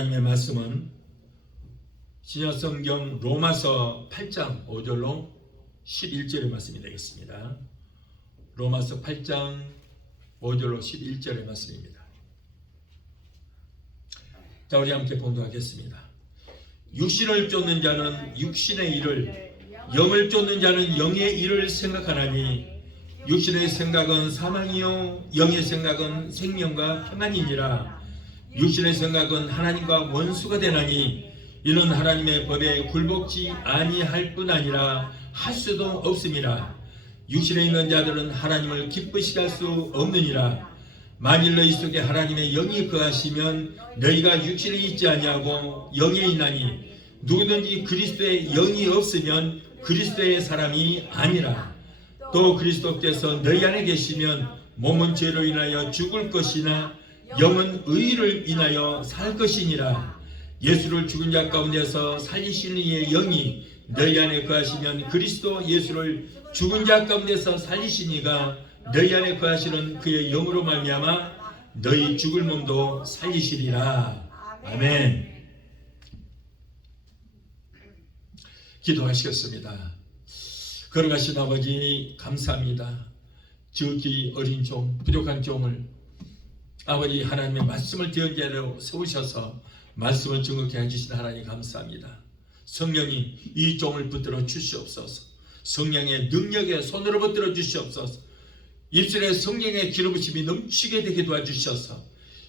하나님의 말씀은 신약성경 로마서 8장 5절로 11절의 말씀이 되겠습니다. 로마서 8장 5절로 11절의 말씀입니다. 자, 우리 함께 봉독하겠습니다. 육신을 쫓는 자는 육신의 일을, 영을 쫓는 자는 영의 일을 생각하나니 육신의 생각은 사망이요 영의 생각은 생명과 평안이니라. 육신의 생각은 하나님과 원수가 되나니 이는 하나님의 법에 굴복지 아니할 뿐 아니라 할 수도 없음이라. 육신에 있는 자들은 하나님을 기쁘시게 할 수 없느니라. 만일 너희 속에 하나님의 영이 거하시면 너희가 육신에 있지 아니하고 영에 있나니 누구든지 그리스도의 영이 없으면 그리스도의 사람이 아니라. 또 그리스도께서 너희 안에 계시면 몸은 죄로 인하여 죽을 것이나 영은 의를 인하여 살 것이니라. 예수를 죽은 자 가운데서 살리시는 이의 영이 너희 안에 거하시면 그리스도 예수를 죽은 자 가운데서 살리시니가 너희 안에 거하시는 그의 영으로 말미암아 너희 죽을 몸도 살리시리라. 아멘. 기도하시겠습니다. 걸어가신 아버지 감사합니다. 지극히 어린 종, 부족한 종을 아버지 하나님의 말씀을 대언자로 세우셔서 말씀을 증거케 해주신 하나님 감사합니다. 성령이 이 종을 붙들어 주시옵소서. 성령의 능력에 손으로 붙들어 주시옵소서. 입술에 성령의 기름부심이 넘치게 되게 도와주셔서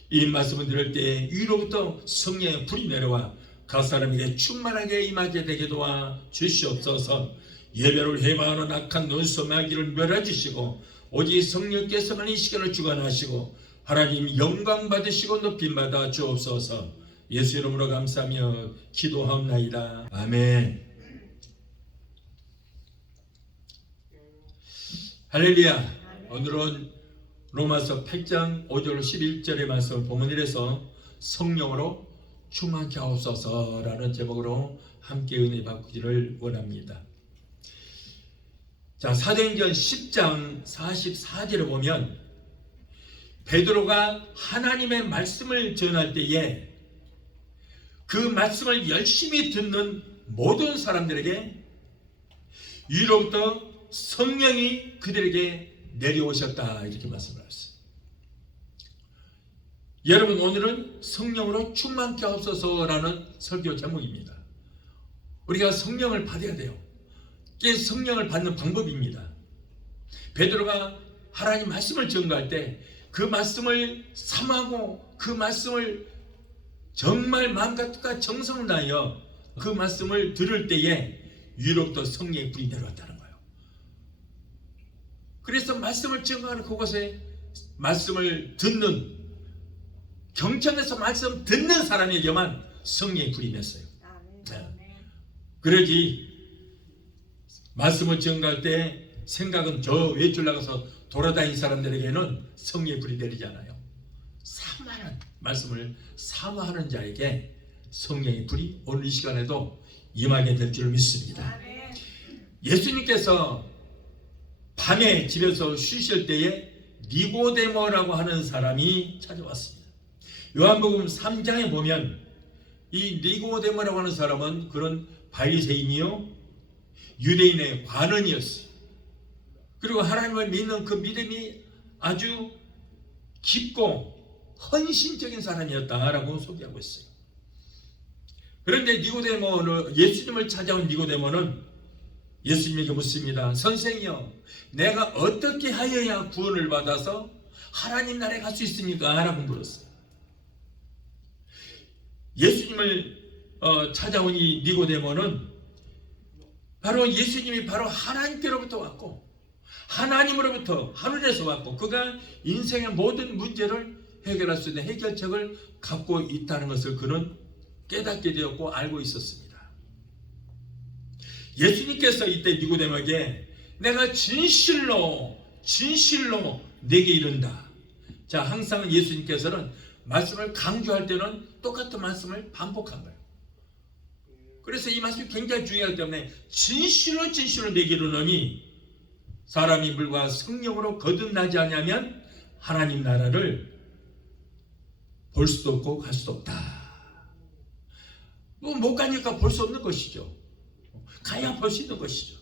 이 말씀을 들을 때 위로부터 성령의 불이 내려와 각 사람에게 충만하게 임하게 되게 도와주시옵소서. 예배를 회방하는 악한 눈썹 마귀를 멸하주시고 오직 성령께서만 이 시간을 주관하시고 하나님 영광 받으시고 높임 받아 주옵소서. 예수 이름으로 감사하며 기도하옵나이다. 아멘. 할렐루야. 오늘은 로마서 8장 5절 11절의 말씀을 본문이라서 성령으로 충만케 하옵소서라는 제목으로 함께 은혜 받기를 원합니다. 자, 사도행전 10장 44절에 보면 베드로가 하나님의 말씀을 전할 때에 그 말씀을 열심히 듣는 모든 사람들에게 위로부터 성령이 그들에게 내려오셨다 이렇게 말씀하셨어요. 여러분, 오늘은 성령으로 충만케 하옵소서라는 설교 제목입니다. 우리가 성령을 받아야 돼요. 이게 성령을 받는 방법입니다. 베드로가 하나님 말씀을 전가할 때 그 말씀을 삼하고 그 말씀을 정말 마음과 뜻과 정성을 다하여 그 말씀을 들을 때에 위로부터 성령의 불이 내려왔다는 거예요. 그래서 말씀을 전가하는 그곳에 말씀을 듣는, 경청에서 말씀 듣는 사람에게만 성령의 불이 냈어요. 그러지 말씀을 전가할 때 생각은 저 외줄 나가서 돌아다니는 사람들에게는 성령의 불이 내리지 않아요. 사모하는 말씀을 사모하는 자에게 성령의 불이 오늘 이 시간에도 임하게 될 줄 믿습니다. 예수님께서 밤에 집에서 쉬실 때에 니고데모라고 하는 사람이 찾아왔습니다. 요한복음 3장에 보면 이 니고데모라고 하는 사람은 그런 바리새인이요 유대인의 관원이었어요. 그리고 하나님을 믿는 그 믿음이 아주 깊고 헌신적인 사람이었다라고 소개하고 있어요. 그런데 니고데모는, 예수님을 찾아온 니고데모는 예수님에게 묻습니다. 선생이여, 내가 어떻게 하여야 구원을 받아서 하나님 나라에 갈 수 있습니까? 라고 물었어요. 예수님을 찾아온 이 니고데모는 바로 예수님이 바로 하나님께로부터 왔고 하나님으로부터 하늘에서 왔고 그가 인생의 모든 문제를 해결할 수 있는 해결책을 갖고 있다는 것을 그는 깨닫게 되었고 알고 있었습니다. 예수님께서 이때 니고데모에게 내가 진실로 내게 이른다. 자, 항상 예수님께서는 말씀을 강조할 때는 똑같은 말씀을 반복한 거예요. 그래서 이 말씀이 굉장히 중요하기 때문에 진실로 내게 이르노니 사람이 물과 성령으로 거듭나지 않으면 하나님 나라를 볼 수도 없고 갈 수도 없다. 못 가니까 볼 수 없는 것이죠. 가야 볼 수 있는 것이죠.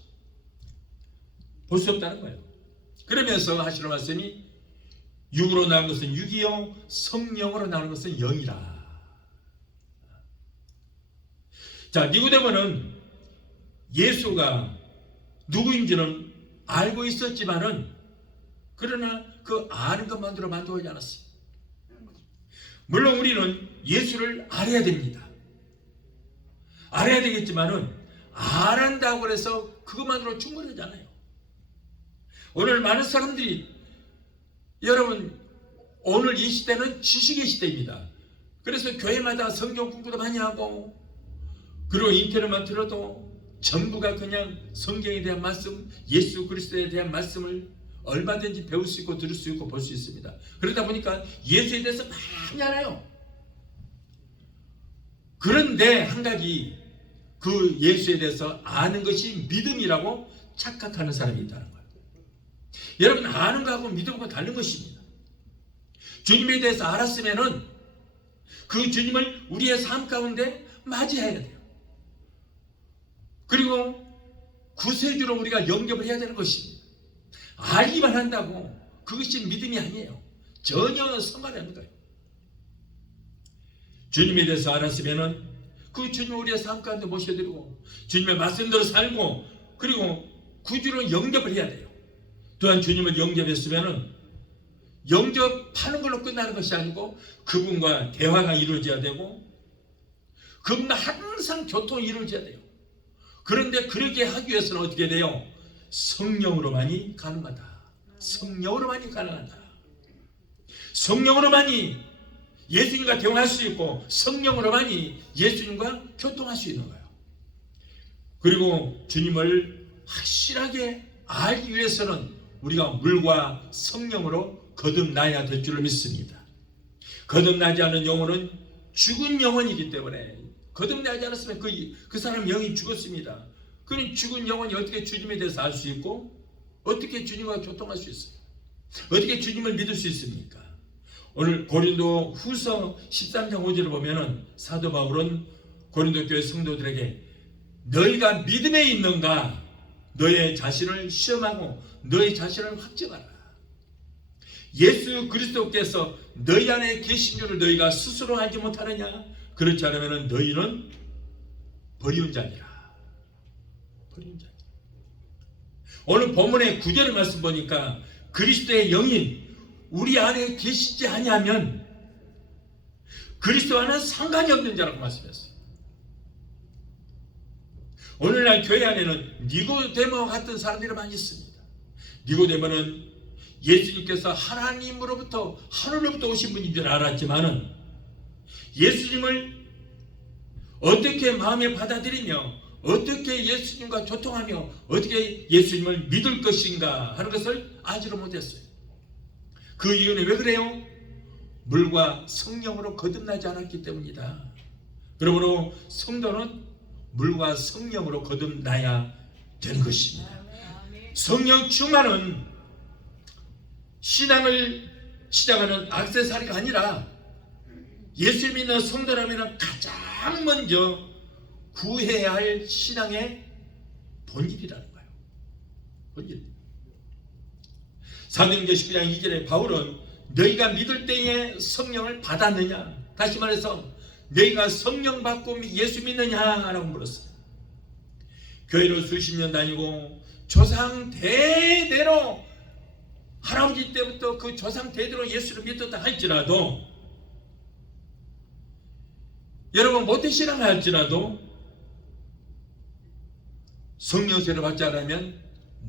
볼 수 없다는 거예요. 그러면서 하시는 말씀이 육으로 나온 것은 육이요 성령으로 나온 것은 영이라. 자, 니고데모는 예수가 누구인지는 알고 있었지만은 그러나 그 아는 것만으로 만족하지 않았어요. 물론 우리는 예수를 알아야 됩니다. 알아야 되겠지만은 알한다고 해서 그것만으로 충분하지 않아요. 오늘 많은 사람들이, 여러분, 오늘 이 시대는 지식의 시대입니다. 그래서 교회마다 성경 공부도 많이 하고, 그리고 인터넷만 들어도 전부가 그냥 성경에 대한 말씀, 예수 그리스도에 대한 말씀을 얼마든지 배울 수 있고 들을 수 있고 볼 수 있습니다. 그러다 보니까 예수에 대해서 많이 알아요. 그런데 한 가지, 그 예수에 대해서 아는 것이 믿음이라고 착각하는 사람이 있다는 거예요. 여러분, 아는 거하고 믿음하고 다른 것입니다. 주님에 대해서 알았으면은 그 주님을 우리의 삶 가운데 맞이해야 돼요. 그리고 구세주로 우리가 영접을 해야 되는 것입니다. 알기만 한다고 그것이 믿음이 아니에요. 전혀 상관이 없는 거예요. 주님에 대해서 알았으면은 그 주님 우리의 삶 가운데 모셔드리고 주님의 말씀대로 살고 그리고 구주로 영접을 해야 돼요. 또한 주님을 영접했으면은 영접하는 걸로 끝나는 것이 아니고 그분과 대화가 이루어져야 되고 그분과 항상 교통이 이루어져야 돼요. 그런데 그렇게 하기 위해서는 어떻게 돼요? 성령으로만이 가능하다. 성령으로만이 가능하다. 성령으로만이 예수님과 대화할 수 있고 성령으로만이 예수님과 교통할 수 있는 거예요. 그리고 주님을 확실하게 알기 위해서는 우리가 물과 성령으로 거듭나야 될 줄을 믿습니다. 거듭나지 않은 영혼은 죽은 영혼이기 때문에 거듭나지 않았으면 그 사람 영이 죽었습니다. 그럼 죽은 영혼이 어떻게 주님에 대해서 알 수 있고 어떻게 주님과 교통할 수 있어요? 어떻게 주님을 믿을 수 있습니까? 오늘 고린도 후서 13장 5절을 보면은 사도 바울은 고린도 교회 성도들에게 너희가 믿음에 있는가 너의 자신을 시험하고 너의 자신을 확증하라. 예수 그리스도께서 너희 안에 계신 줄을 너희가 스스로 알지 못하느냐? 그렇지 않으면 너희는 버리운 자니라. 버리운 자니라. 오늘 본문의 9절의 말씀 보니까 그리스도의 영인 우리 안에 계시지 아니하면 그리스도와는 상관이 없는 자라고 말씀했어요. 오늘날 교회 안에는 니고데모 같은 사람들이 많이 있습니다. 니고데모는 예수님께서 하나님으로부터 하늘로부터 오신 분인 줄 알았지만은 예수님을 어떻게 마음에 받아들이며 어떻게 예수님과 교통하며 어떻게 예수님을 믿을 것인가 하는 것을 알지를 못했어요. 그 이유는 왜 그래요? 물과 성령으로 거듭나지 않았기 때문이다. 그러므로 성도는 물과 성령으로 거듭나야 되는 것입니다. 성령 충만은 신앙을 시작하는 액세서리가 아니라 예수 믿는 성도라면 가장 먼저 구해야 할 신앙의 본질이라는 거예요. 본질. 사도행전 19장 2절에 바울은 너희가 믿을 때에 성령을 받았느냐? 다시 말해서 너희가 성령 받고 예수 믿느냐라고 물었어요. 교회를 수십 년 다니고 조상 대대로 할아버지 때부터 그 조상 대대로 예수를 믿었다 할지라도 여러분 모태신앙을 할지라도 성령세를 받지 않으면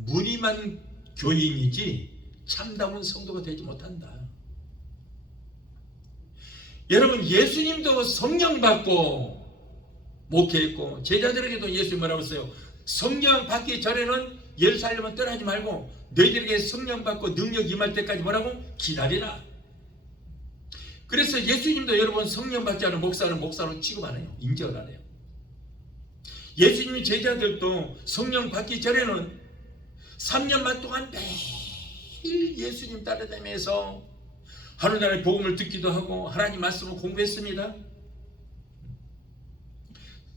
무늬만 교인이지 참다운 성도가 되지 못한다. 여러분 예수님도 성령 받고 목회했고 제자들에게도 예수님 뭐라고 했어요? 성령 받기 전에는 예루살렘은 떠나지 말고 너희들에게 성령 받고 능력 임할 때까지 뭐라고? 기다리라. 그래서 예수님도 여러분 성령 받지 않은 목사는 목사로 취급 안 해요. 인정을 안 해요. 예수님 제자들도 성령 받기 전에는 3년 반 동안 매일 예수님 따라다니면서 하루날에 복음을 듣기도 하고 하나님 말씀을 공부했습니다.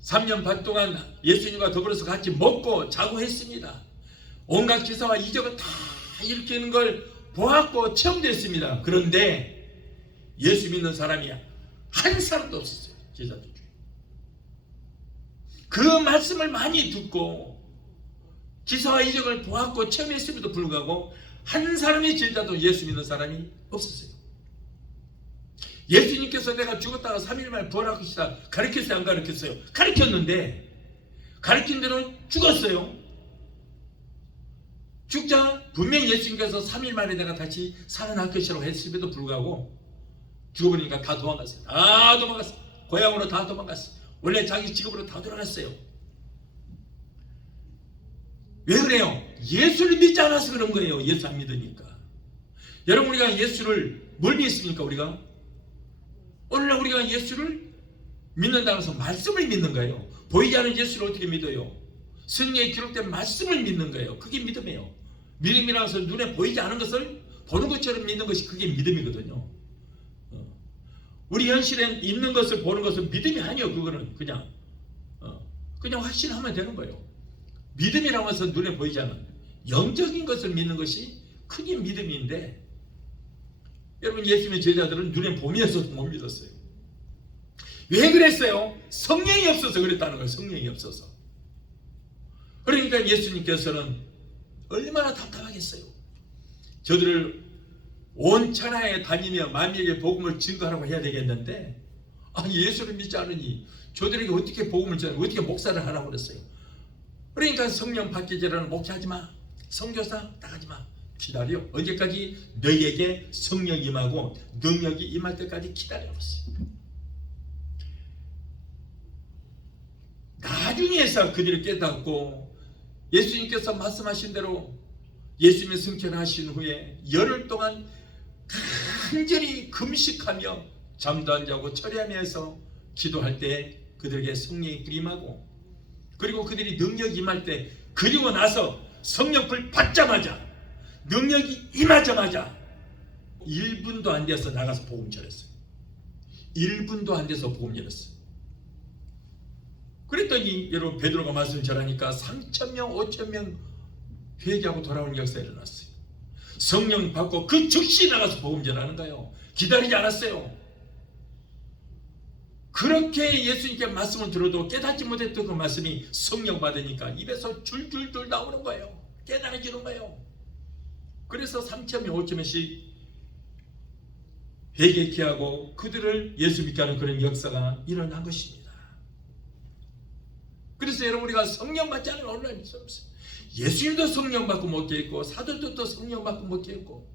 3년 반 동안 예수님과 더불어서 같이 먹고 자고 했습니다. 온갖 기사와 이적을 다 일으키는 걸 보았고 체험됐습니다. 그런데 예수 믿는 사람이 한 사람도 없었어요. 제자들 중에. 그 말씀을 많이 듣고 기사와 이적을 보았고 체험했음에도 불구하고 한 사람의 제자도 예수 믿는 사람이 없었어요. 예수님께서 내가 죽었다가 3일 만에 부활할 것이다 가르쳤어요? 안 가르쳤어요? 가르쳤는데 가르친 대로 죽었어요. 죽자 분명히 예수님께서 3일 만에 내가 다시 살아날 것이라고 했음에도 불구하고 죽어버리니까 다 도망갔어요. 다 도망갔어요. 고향으로 다 도망갔어요. 원래 자기 직업으로 다 돌아갔어요. 왜 그래요? 예수를 믿지 않아서 그런 거예요. 예수 안 믿으니까. 여러분, 우리가 예수를 뭘 믿습니까? 우리가 오늘날 우리가 예수를 믿는다고 해서 말씀을 믿는 거예요. 보이지 않는 예수를 어떻게 믿어요? 성경에 기록된 말씀을 믿는 거예요. 그게 믿음이에요. 믿음이라고 해서 눈에 보이지 않은 것을 보는 것처럼 믿는 것이 그게 믿음이거든요. 우리 현실에 있는 것을 보는 것은 믿음이 아니에요. 그거는 그냥 확신하면 되는 거예요. 믿음이라고 해서 눈에 보이지 않은 영적인 것을 믿는 것이 크게 믿음인데, 여러분, 예수님의 제자들은 눈에 보면서도 못 믿었어요. 왜 그랬어요? 성령이 없어서 그랬다는 거예요. 성령이 없어서. 그러니까 예수님께서는 얼마나 답답하겠어요. 저들을 온 천하에 다니며 만민에게 복음을 증거하라고 해야 되겠는데, 예수를 믿지 않으니 저들에게 어떻게 복음을 전하고 어떻게 목사를 하라고 그랬어요. 그러니까 성령 받기 전에는 목사하지 마, 선교사 나가지 마, 기다려. 언제까지? 너희에게 성령 임하고 능력이 임할 때까지 기다려봤어요. 나중에서 그들이 깨닫고 예수님께서 말씀하신 대로 예수님의 승천하신 후에 열흘 동안 간절히 금식하며 잠도 안 자고 철야하면서 기도할 때 그들에게 성령이 임하고, 그리고 그들이 능력이 임할 때, 그리고 나서 성령불 받자마자 능력이 임하자마자 1분도 안 돼서 나가서 복음 전했어요. 1분도 안 돼서 복음 전했어요. 그랬더니 여러분, 베드로가 말씀 전하니까 3,000명 5,000명 회개하고 돌아오는 역사가 일어났어요. 성령 받고 그 즉시 나가서 복음 전하는 거예요. 기다리지 않았어요. 그렇게 예수님께 말씀을 들어도 깨닫지 못했던 그 말씀이 성령 받으니까 입에서 줄줄줄 나오는 거예요. 깨달아지는 거예요. 그래서 3,000명 5,000명씩 회개케 하고 그들을 예수 믿게 하는 그런 역사가 일어난 것입니다. 그래서 여러분, 우리가 성령 받지 않으면 오늘날 믿을 수 없어요. 예수님도 성령 받고 못 깨있고 사도들도 성령 받고 못 깨있고,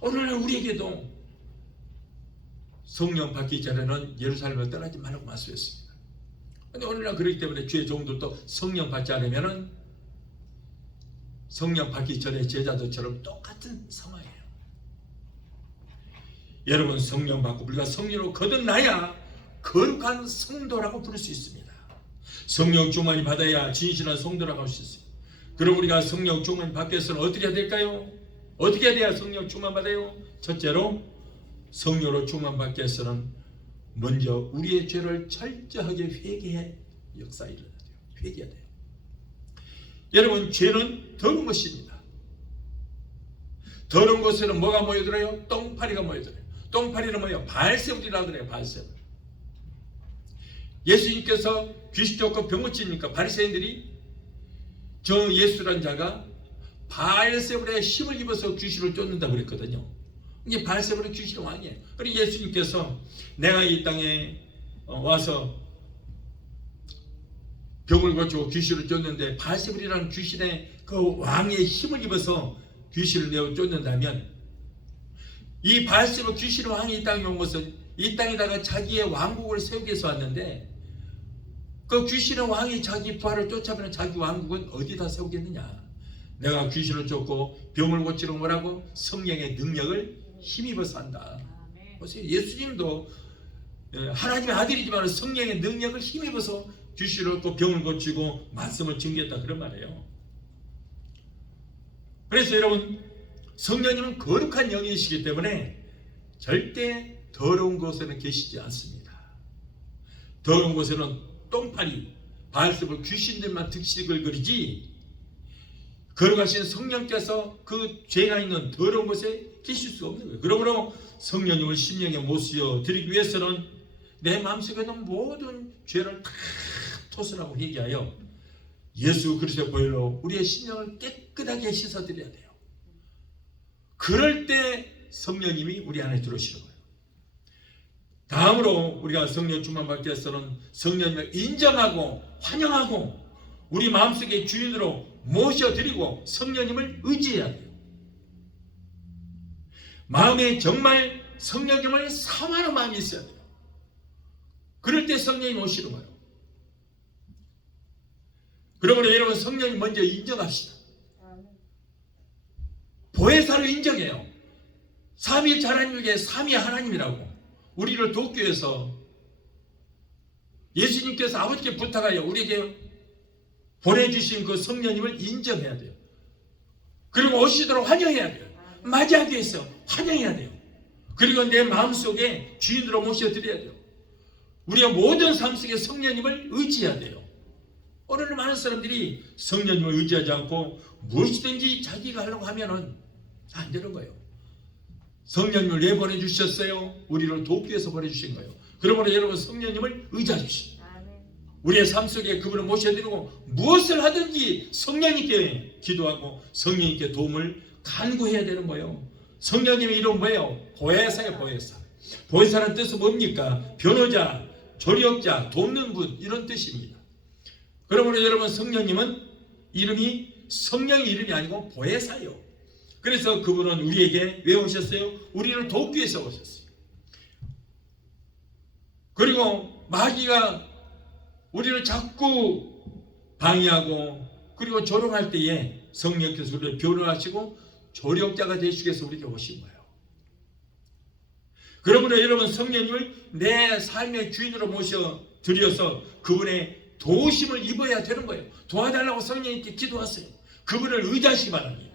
오늘날 우리에게도 성령 받기 전에는 예루살렘을 떠나지 말라고 말씀했습니다. 그런데 오늘날 그렇기 때문에 주의 종들도 성령 받지 않으면 성령 받기 전에 제자들처럼 똑같은 상황이에요. 여러분, 성령 받고 우리가 성령으로 거듭나야 거룩한 성도라고 부를 수 있습니다. 성령 충만이 받아야 진실한 성도라고 할 수 있어요. 그럼 우리가 성령 충만 받기 위해서는 어떻게 해야 될까요? 어떻게 해야 돼야 성령 충만 받아요? 첫째로, 성령으로 충만 받기 위해서는 먼저 우리의 죄를 철저하게 회개해 역사가 일어나야 돼요. 회개해야 돼요. 여러분, 죄는 더러운 것입니다. 더러운 것에는 뭐가 모여들어요? 똥파리가 모여들어요. 똥파리는 뭐예요? 바알세불이라고 그래요. 바알세불. 예수님께서 귀신 쫓고 병 고치니까 바리새인들이 저 예수란 자가 바알세불에 힘을 입어서 귀신을 쫓는다고 그랬거든요. 이게 바알세불의 귀신의 왕이에요. 그리고 예수님께서 내가 이 땅에 와서 병을 고치고 귀신을 쫓는데 바알세불이라는 귀신의 그 왕의 힘을 입어서 귀신을 내어 쫓는다면, 이 바알세불 귀신의 왕이 이 땅에 온 것은 이 땅에다가 자기의 왕국을 세우기 위해서 왔는데, 그 귀신의 왕이 자기 부하를 쫓아가면 자기 왕국은 어디다 세우겠느냐? 내가 귀신을 쫓고 병을 고치는 뭐라고? 성령의 능력을 힘입어서 한다. 보세요. 예수님도 하나님의 아들이지만 성령의 능력을 힘입어서 귀신을 얻고 병을 고치고 말씀을 증거했다, 그런 말이에요. 그래서 여러분, 성령님은 거룩한 영이시기 때문에 절대 더러운 곳에는 계시지 않습니다. 더러운 곳에는 똥파리 바알세불 귀신들만 득식을 그리지 걸어가신 성령께서 그 죄가 있는 더러운 곳에 계실 수가 없는 거예요. 그러므로 성령님을 심령에 모시어 드리기 위해서는 내 마음속에 있는 모든 죄를 다 토설하고 회개하여 예수 그리스도의 보혈로 우리의 심령을 깨끗하게 씻어드려야 돼요. 그럴 때 성령님이 우리 안에 들어오시는 거예요. 다음으로 우리가 성령 충만 받기 위해서는 성령님을 인정하고 환영하고 우리 마음속의 주인으로 모셔드리고 성령님을 의지해야 돼요. 마음에 정말 성령님을 사모하는 마음이 있어야 돼요. 그럴 때 성령이 오시는 거예요. 그러므로 여러분 성령님 먼저 인정합시다. 보혜사로 인정해요. 삼위일체 하나님에게 삼위 하나님이라고 우리를 돕기 위해서 예수님께서 아버지께 부탁하여 우리에게 보내주신 그 성령님을 인정해야 돼요. 그리고 오시도록 환영해야 돼요. 맞이하기 위해서 환영해야 돼요. 그리고 내 마음속에 주인으로 모셔드려야 돼요. 우리가 모든 삶 속에 성령님을 의지해야 돼요. 오늘은 많은 사람들이 성령님을 의지하지 않고 무엇이든지 자기가 하려고 하면은 안 되는 거예요. 성령님을 왜 보내주셨어요? 우리를 돕기 위해서 보내주신 거예요. 그러므로 여러분 성령님을 의지하십시오. 우리의 삶 속에 그분을 모셔드리고 무엇을 하든지 성령님께 기도하고 성령님께 도움을 간구해야 되는 거예요. 성령님의 이름은 뭐예요? 보혜사예요. 보혜사. 보혜사라는 뜻은 뭡니까? 변호자, 조력자, 돕는 분 이런 뜻입니다. 그러므로 여러분 성령님은 이름이 성령의 이름이 아니고 보혜사예요. 그래서 그분은 우리에게 왜 오셨어요? 우리를 돕기 위해서 오셨어요. 그리고 마귀가 우리를 자꾸 방해하고 그리고 조롱할 때에 성령께서 우리를 변호하시고 조력자가 되시기 위해서 우리에게 오신 거예요. 그러므로 여러분 성령님을 내 삶의 주인으로 모셔 드려서 그분의 도우심을 입어야 되는 거예요. 도와달라고 성령님께 기도하세요. 그분을 의지하시기 바랍니다.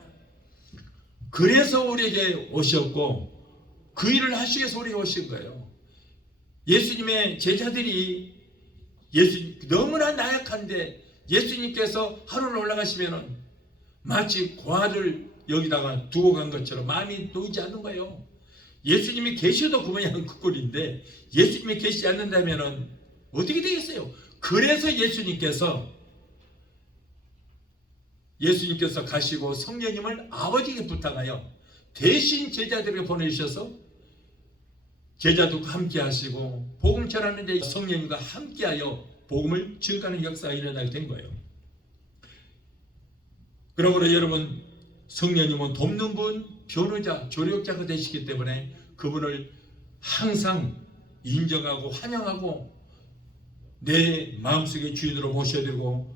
그래서 우리에게 오셨고 그 일을 하시기 위해서 우리에게 오신 거예요. 예수님의 제자들이 너무나 나약한데 예수님께서 하루를 올라가시면은 마치 고아를 여기다가 두고 간 것처럼 마음이 놓이지 않는 거예요. 예수님이 계셔도 그만한 그 꼴인데 예수님이 계시지 않는다면은 어떻게 되겠어요? 그래서 예수님께서 가시고 성령님을 아버지에게 부탁하여 대신 제자들에게 보내주셔서 제자들과 함께 하시고 복음 전하는데 성령님과 함께하여 복음을 증가하는 역사가 일어나게 된 거예요. 그러므로 여러분 성령님은 돕는 분, 변호자, 조력자가 되시기 때문에 그분을 항상 인정하고 환영하고 내 마음속의 주인으로 모셔드리고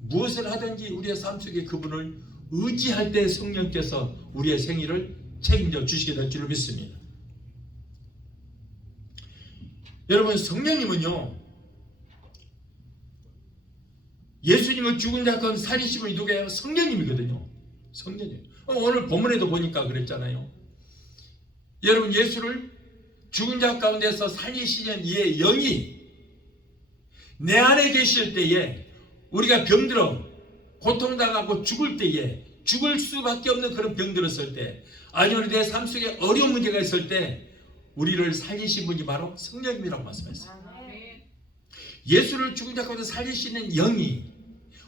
무엇을 하든지 우리의 삶 속에 그분을 의지할 때 성령께서 우리의 생일을 책임져 주시게 될 줄 믿습니다. 여러분 성령님은요 예수님을 죽은 자 가운데 살리신 분이 누구예요? 성령님이거든요. 성령님. 오늘 본문에도 보니까 그랬잖아요. 여러분 예수를 죽은 자 가운데서 살리시는 이의 영이 내 안에 계실 때에 우리가 병들어 고통당하고 죽을 때에 죽을 수밖에 없는 그런 병들었을 때 아니면 내 삶 속에 어려운 문제가 있을 때 우리를 살리신 분이 바로 성령님이라고 말씀했어요. 예수를 죽은 자 가운데 살리시는 영이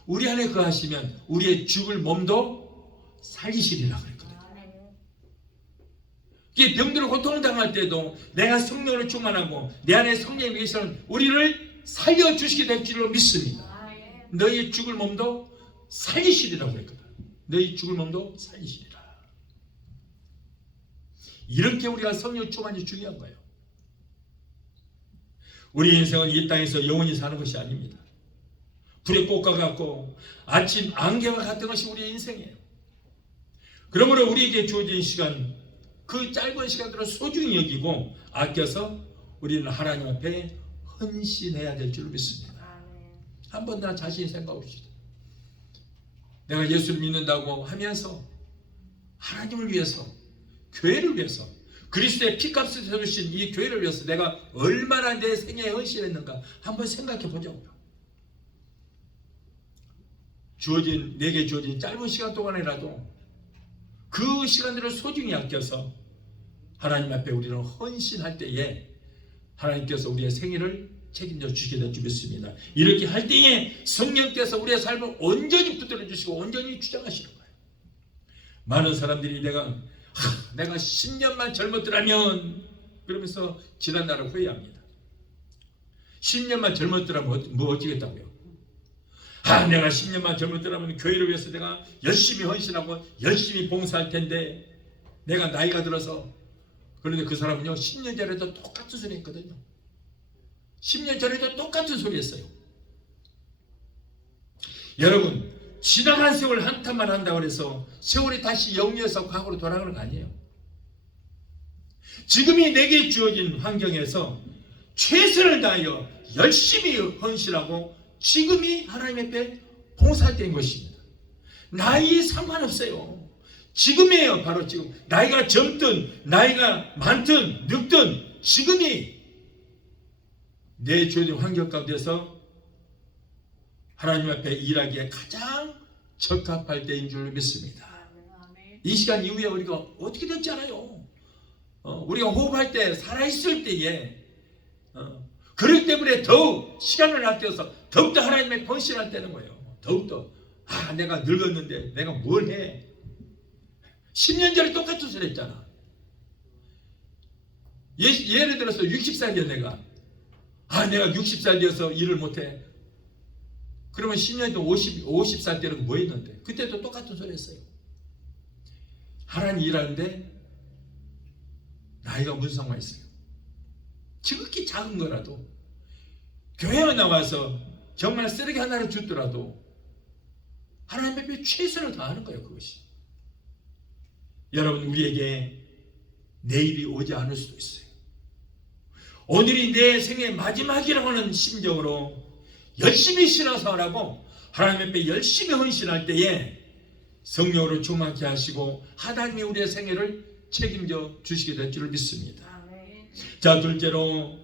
우리 안에 거하시면 우리의 죽을 몸도 살리시리라 그랬거든요. 병들어 고통을 당할 때도 내가 성령으로 충만하고 내 안에 성령이 계시는 우리를 살려주시게 될 줄로 믿습니다. 너희 죽을 몸도 살리시리라고 그랬거든. 너희 죽을 몸도 살리시리라. 이렇게 우리가 성령 충만이 중요한 거예요. 우리 인생은 이 땅에서 영원히 사는 것이 아닙니다. 불의 꽃과 같고 아침 안개와 같은 것이 우리의 인생이에요. 그러므로 우리에게 주어진 시간, 그 짧은 시간들을 소중히 여기고 아껴서 우리는 하나님 앞에 헌신해야 될 줄 믿습니다. 한 번 더 자신이 생각해 봅시다. 내가 예수를 믿는다고 하면서 하나님을 위해서, 교회를 위해서, 그리스도의 피값을 세우신 이 교회를 위해서 내가 얼마나 내 생애에 헌신했는가 한번 생각해 보자고요. 내게 주어진 짧은 시간 동안이라도 그 시간들을 소중히 아껴서 하나님 앞에 우리는 헌신할 때에 하나님께서 우리의 생애를 책임져 주시게 될 줄 믿습니다. 이렇게 할 때에 성령께서 우리의 삶을 온전히 붙들어 주시고 온전히 주장하시는 거예요. 많은 사람들이 내가 10년만 젊었더라면 그러면서 지난 날을 후회합니다. 10년만 젊었더라면 뭐 어찌겠다고요. 내가 10년만 젊었더라면 교회를 위해서 내가 열심히 헌신하고 열심히 봉사할 텐데 내가 나이가 들어서. 그런데 그 사람은요 10년 전에도 똑같은 소리 했거든요. 10년 전에도 똑같은 소리 했어요. 여러분, 지나간 세월 한탄만 한다고 해서 세월이 다시 영리해서 과거로 돌아가는 거 아니에요. 지금이 내게 주어진 환경에서 최선을 다하여 열심히 헌신하고 지금이 하나님 앞에 봉사할 때인 것입니다. 나이 상관없어요. 지금이에요. 바로 지금. 나이가 젊든 나이가 많든 늙든 지금이 내 주어진 환경 가운데서 하나님 앞에 일하기에 가장 적합할 때인 줄 믿습니다. 이 시간 이후에 우리가 어떻게 될지 알아요. 우리가 호흡할 때 살아있을 때에 그렇기 때문에 더욱 시간을 아껴서 더욱더 하나님의 헌신할 때는 거예요. 더욱더 내가 늙었는데 내가 뭘 해. 10년 전에 똑같은 소리 했잖아. 예를 들어서 60살이야 내가. 내가 60살 되어서 일을 못해. 그러면 10년 전 50살 때는 뭐 했는데? 그때도 똑같은 소리 했어요. 하나님 일하는데 나이가 무슨 상관이 있어요. 지극히 작은 거라도 교회에 나와서 정말 쓰레기 하나를 줬더라도 하나님 앞에 최선을 다하는 거예요. 그것이. 여러분, 우리에게 내일이 오지 않을 수도 있어요. 오늘이 내 생의 마지막이라고 하는 심정으로 열심히 신앙생활하고 하나님 앞에 열심히 헌신할 때에 성령으로 충만케 하시고 하나님이 우리의 생애를 책임져 주시게 될 줄을 믿습니다. 자, 둘째로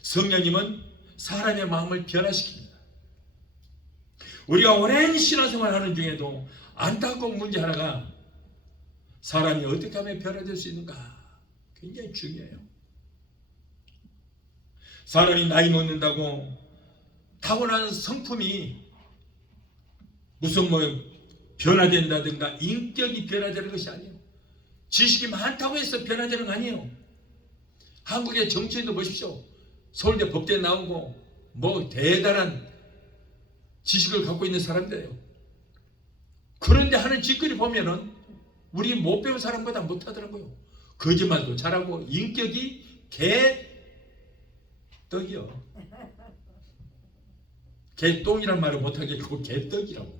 성령님은 사람의 마음을 변화시킵니다. 우리가 오랜 신앙생활을 하는 중에도 안타까운 문제 하나가 사람이 어떻게 하면 변화될 수 있는가 굉장히 중요해요. 사람이 나이 먹는다고 타고난 성품이 무슨 변화된다든가 인격이 변화되는 것이 아니에요. 지식이 많다고 해서 변화되는 거 아니에요. 한국의 정치인도 보십시오. 서울대 법대 나오고 대단한 지식을 갖고 있는 사람들이에요. 그런데 하는 짓거리 보면은 우리 못 배운 사람보다 못하더라고요. 거짓말도 잘하고 인격이 개떡이요. 개똥이란 말을 못하겠고 개떡이라고.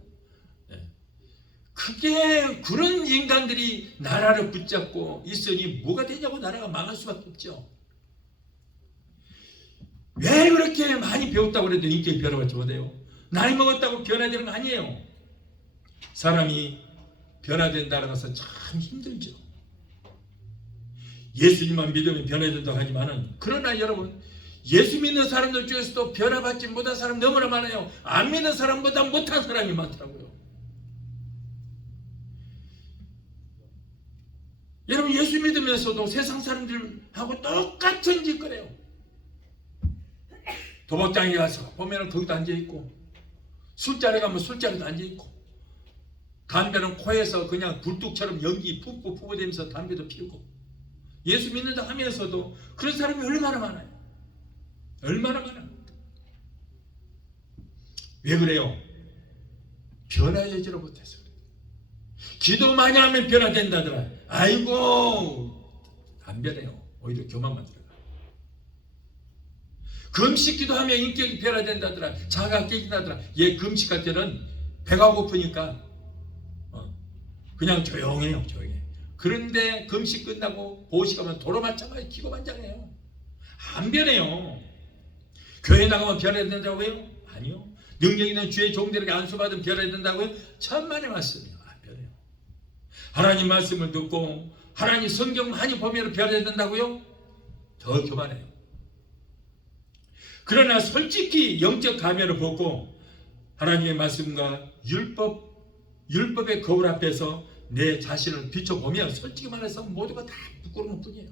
그런 인간들이 나라를 붙잡고 있으니 뭐가 되냐고. 나라가 망할 수밖에 없죠. 왜 그렇게 많이 배웠다고 해도 인격이 변화받지 못해요? 나이 먹었다고 변화되는 거 아니에요. 사람이 변화된다는 것은 참 힘들죠. 예수님만 믿으면 변화된다고 하지만은, 그러나 여러분, 예수 믿는 사람들 중에서도 변화받지 못한 사람 너무나 많아요. 안 믿는 사람보다 못한 사람이 많더라고요. 여러분, 예수 믿으면서도 세상 사람들하고 똑같은 짓거려요. 도박장에 가서 보면 거기도 앉아있고, 술자리 가면 술자리도 앉아있고, 담배는 코에서 그냥 굴뚝처럼 연기 푹푹 되면서 담배도 피우고, 예수 믿는다 하면서도 그런 사람이 얼마나 많아요. 얼마나 많아요. 왜 그래요? 변화되지를 못해서. 기도 많이 하면 변화된다더라. 아이고, 안 변해요. 오히려 교만만 들어가. 금식 기도하면 인격이 변화된다더라. 자가 깨진다더라. 금식할 때는 배가 고프니까 그냥 조용해요. 조용해. 그런데 금식 끝나고 보시가면 도로마찬가지 기고만장해요. 안 변해요. 교회 나가면 변화된다고요? 아니요. 능력 있는 주의 종들에게 안수받으면 변화된다고요? 천만의 말씀이에요. 안 변해요. 하나님 말씀을 듣고 하나님 성경 많이 보면 배워야 된다고요? 더 교만해요. 그러나 솔직히 영적 가면을 벗고 하나님의 말씀과 율법의 거울 앞에서 내 자신을 비춰보면 솔직히 말해서 모두가 다 부끄러운 뿐이에요.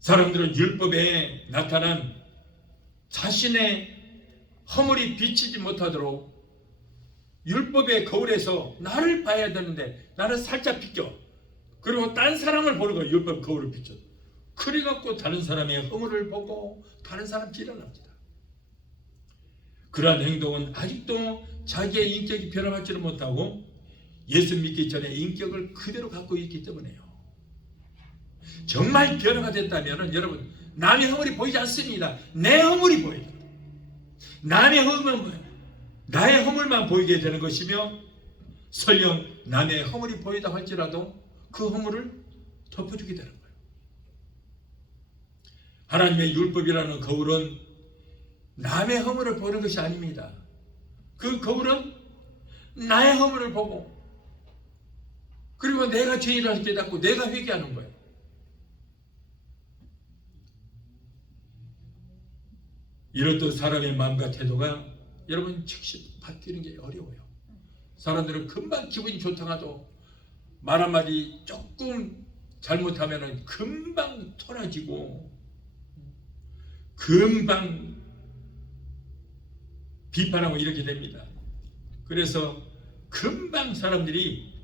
사람들은 율법에 나타난 자신의 허물이 비치지 못하도록 율법의 거울에서 나를 봐야 되는데 나를 살짝 비껴. 그리고 딴 사람을 보는 거예요. 율법 거울을 비춰. 그래갖고 다른 사람의 허물을 보고 다른 사람 비난합니다. 그러한 행동은 아직도 자기의 인격이 변화받지를 못하고 예수 믿기 전에 인격을 그대로 갖고 있기 때문에요. 정말 변화가 됐다면 여러분 남의 허물이 보이지 않습니다. 내 허물이 보여요. 남의 허물은 나의 허물만 보이게 되는 것이며 설령 남의 허물이 보이다 할지라도 그 허물을 덮어주게 되는 거예요. 하나님의 율법이라는 거울은 남의 허물을 보는 것이 아닙니다. 그 거울은 나의 허물을 보고 그리고 내가 죄인이라는 깨닫고 내가 회개하는 거예요. 이렇듯 사람의 마음과 태도가 여러분 즉시 바뀌는 게 어려워요. 사람들은 금방 기분이 좋다가도 말 한마디 조금 잘못하면 금방 토라지고 금방 비판하고 이렇게 됩니다. 그래서 금방 사람들이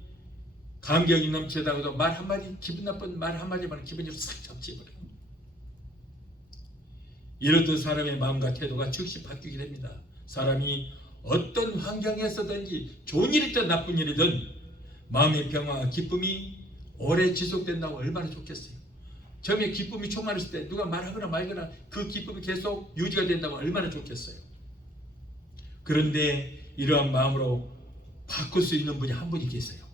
감격이 넘치다가도 말 한마디 기분 나쁜 말 한마디만 기분이 싹 잡혀버려요. 이렇듯 사람의 마음과 태도가 즉시 바뀌게 됩니다. 사람이 어떤 환경에서든지 좋은 일이든 나쁜 일이든 마음의 평화와 기쁨이 오래 지속된다고 얼마나 좋겠어요. 처음에 기쁨이 충만했을 때 누가 말하거나 말거나 그 기쁨이 계속 유지가 된다면 얼마나 좋겠어요. 그런데 이러한 마음으로 바꿀 수 있는 분이 한 분이 계세요.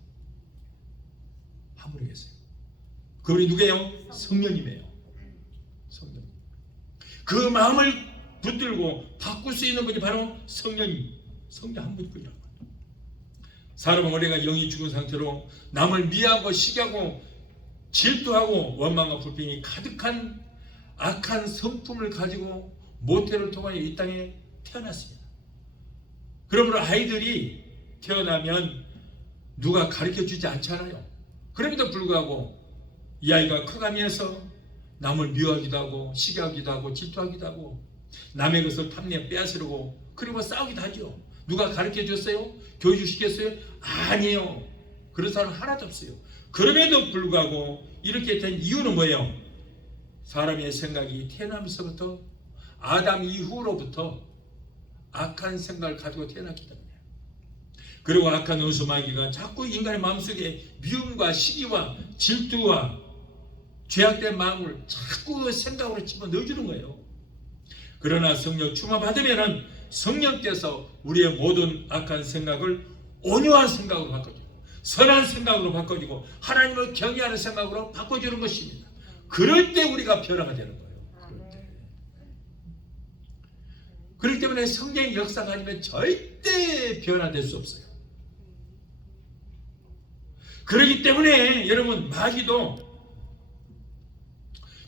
한 분이 계세요. 그분이 누구예요? 성령님이에요. 성령. 그 마음을 붙들고 바꿀 수 있는 분이 바로 성령님. 성령 한 분뿐이라고. 사람은 원래가 영이 죽은 상태로 남을 미워하고 시기하고 질투하고 원망과 불평이 가득한 악한 성품을 가지고 모태를 통하여 이 땅에 태어났습니다. 그러므로 아이들이 태어나면 누가 가르쳐주지 않잖아요. 그럼에도 불구하고 이 아이가 커가면서 남을 미워하기도 하고 시기하기도 하고 질투하기도 하고 남의 것을 탐내 빼앗으려고 그리고 싸우기도 하죠. 누가 가르쳐줬어요? 교육시켰어요? 아니에요. 그런 사람 하나도 없어요. 그럼에도 불구하고 이렇게 된 이유는 뭐예요? 사람의 생각이 태어나면서부터 아담 이후로부터 악한 생각을 가지고 태어났기 때문에 그리고 악한 원수마귀가 자꾸 인간의 마음속에 미움과 시기와 질투와 죄악된 마음을 자꾸 생각으로 집어넣어주는 거예요. 그러나 성령 충만받으면 성령께서 우리의 모든 악한 생각을 온유한 생각으로 바꿔주고 선한 생각으로 바꿔주고 하나님을 경외하는 생각으로 바꿔주는 것입니다. 그럴 때 우리가 변화가 되는 거예요. 그렇기 때문에 성령의 역사가 아니면 절대 변화될 수 없어요. 그렇기 때문에 여러분 마귀도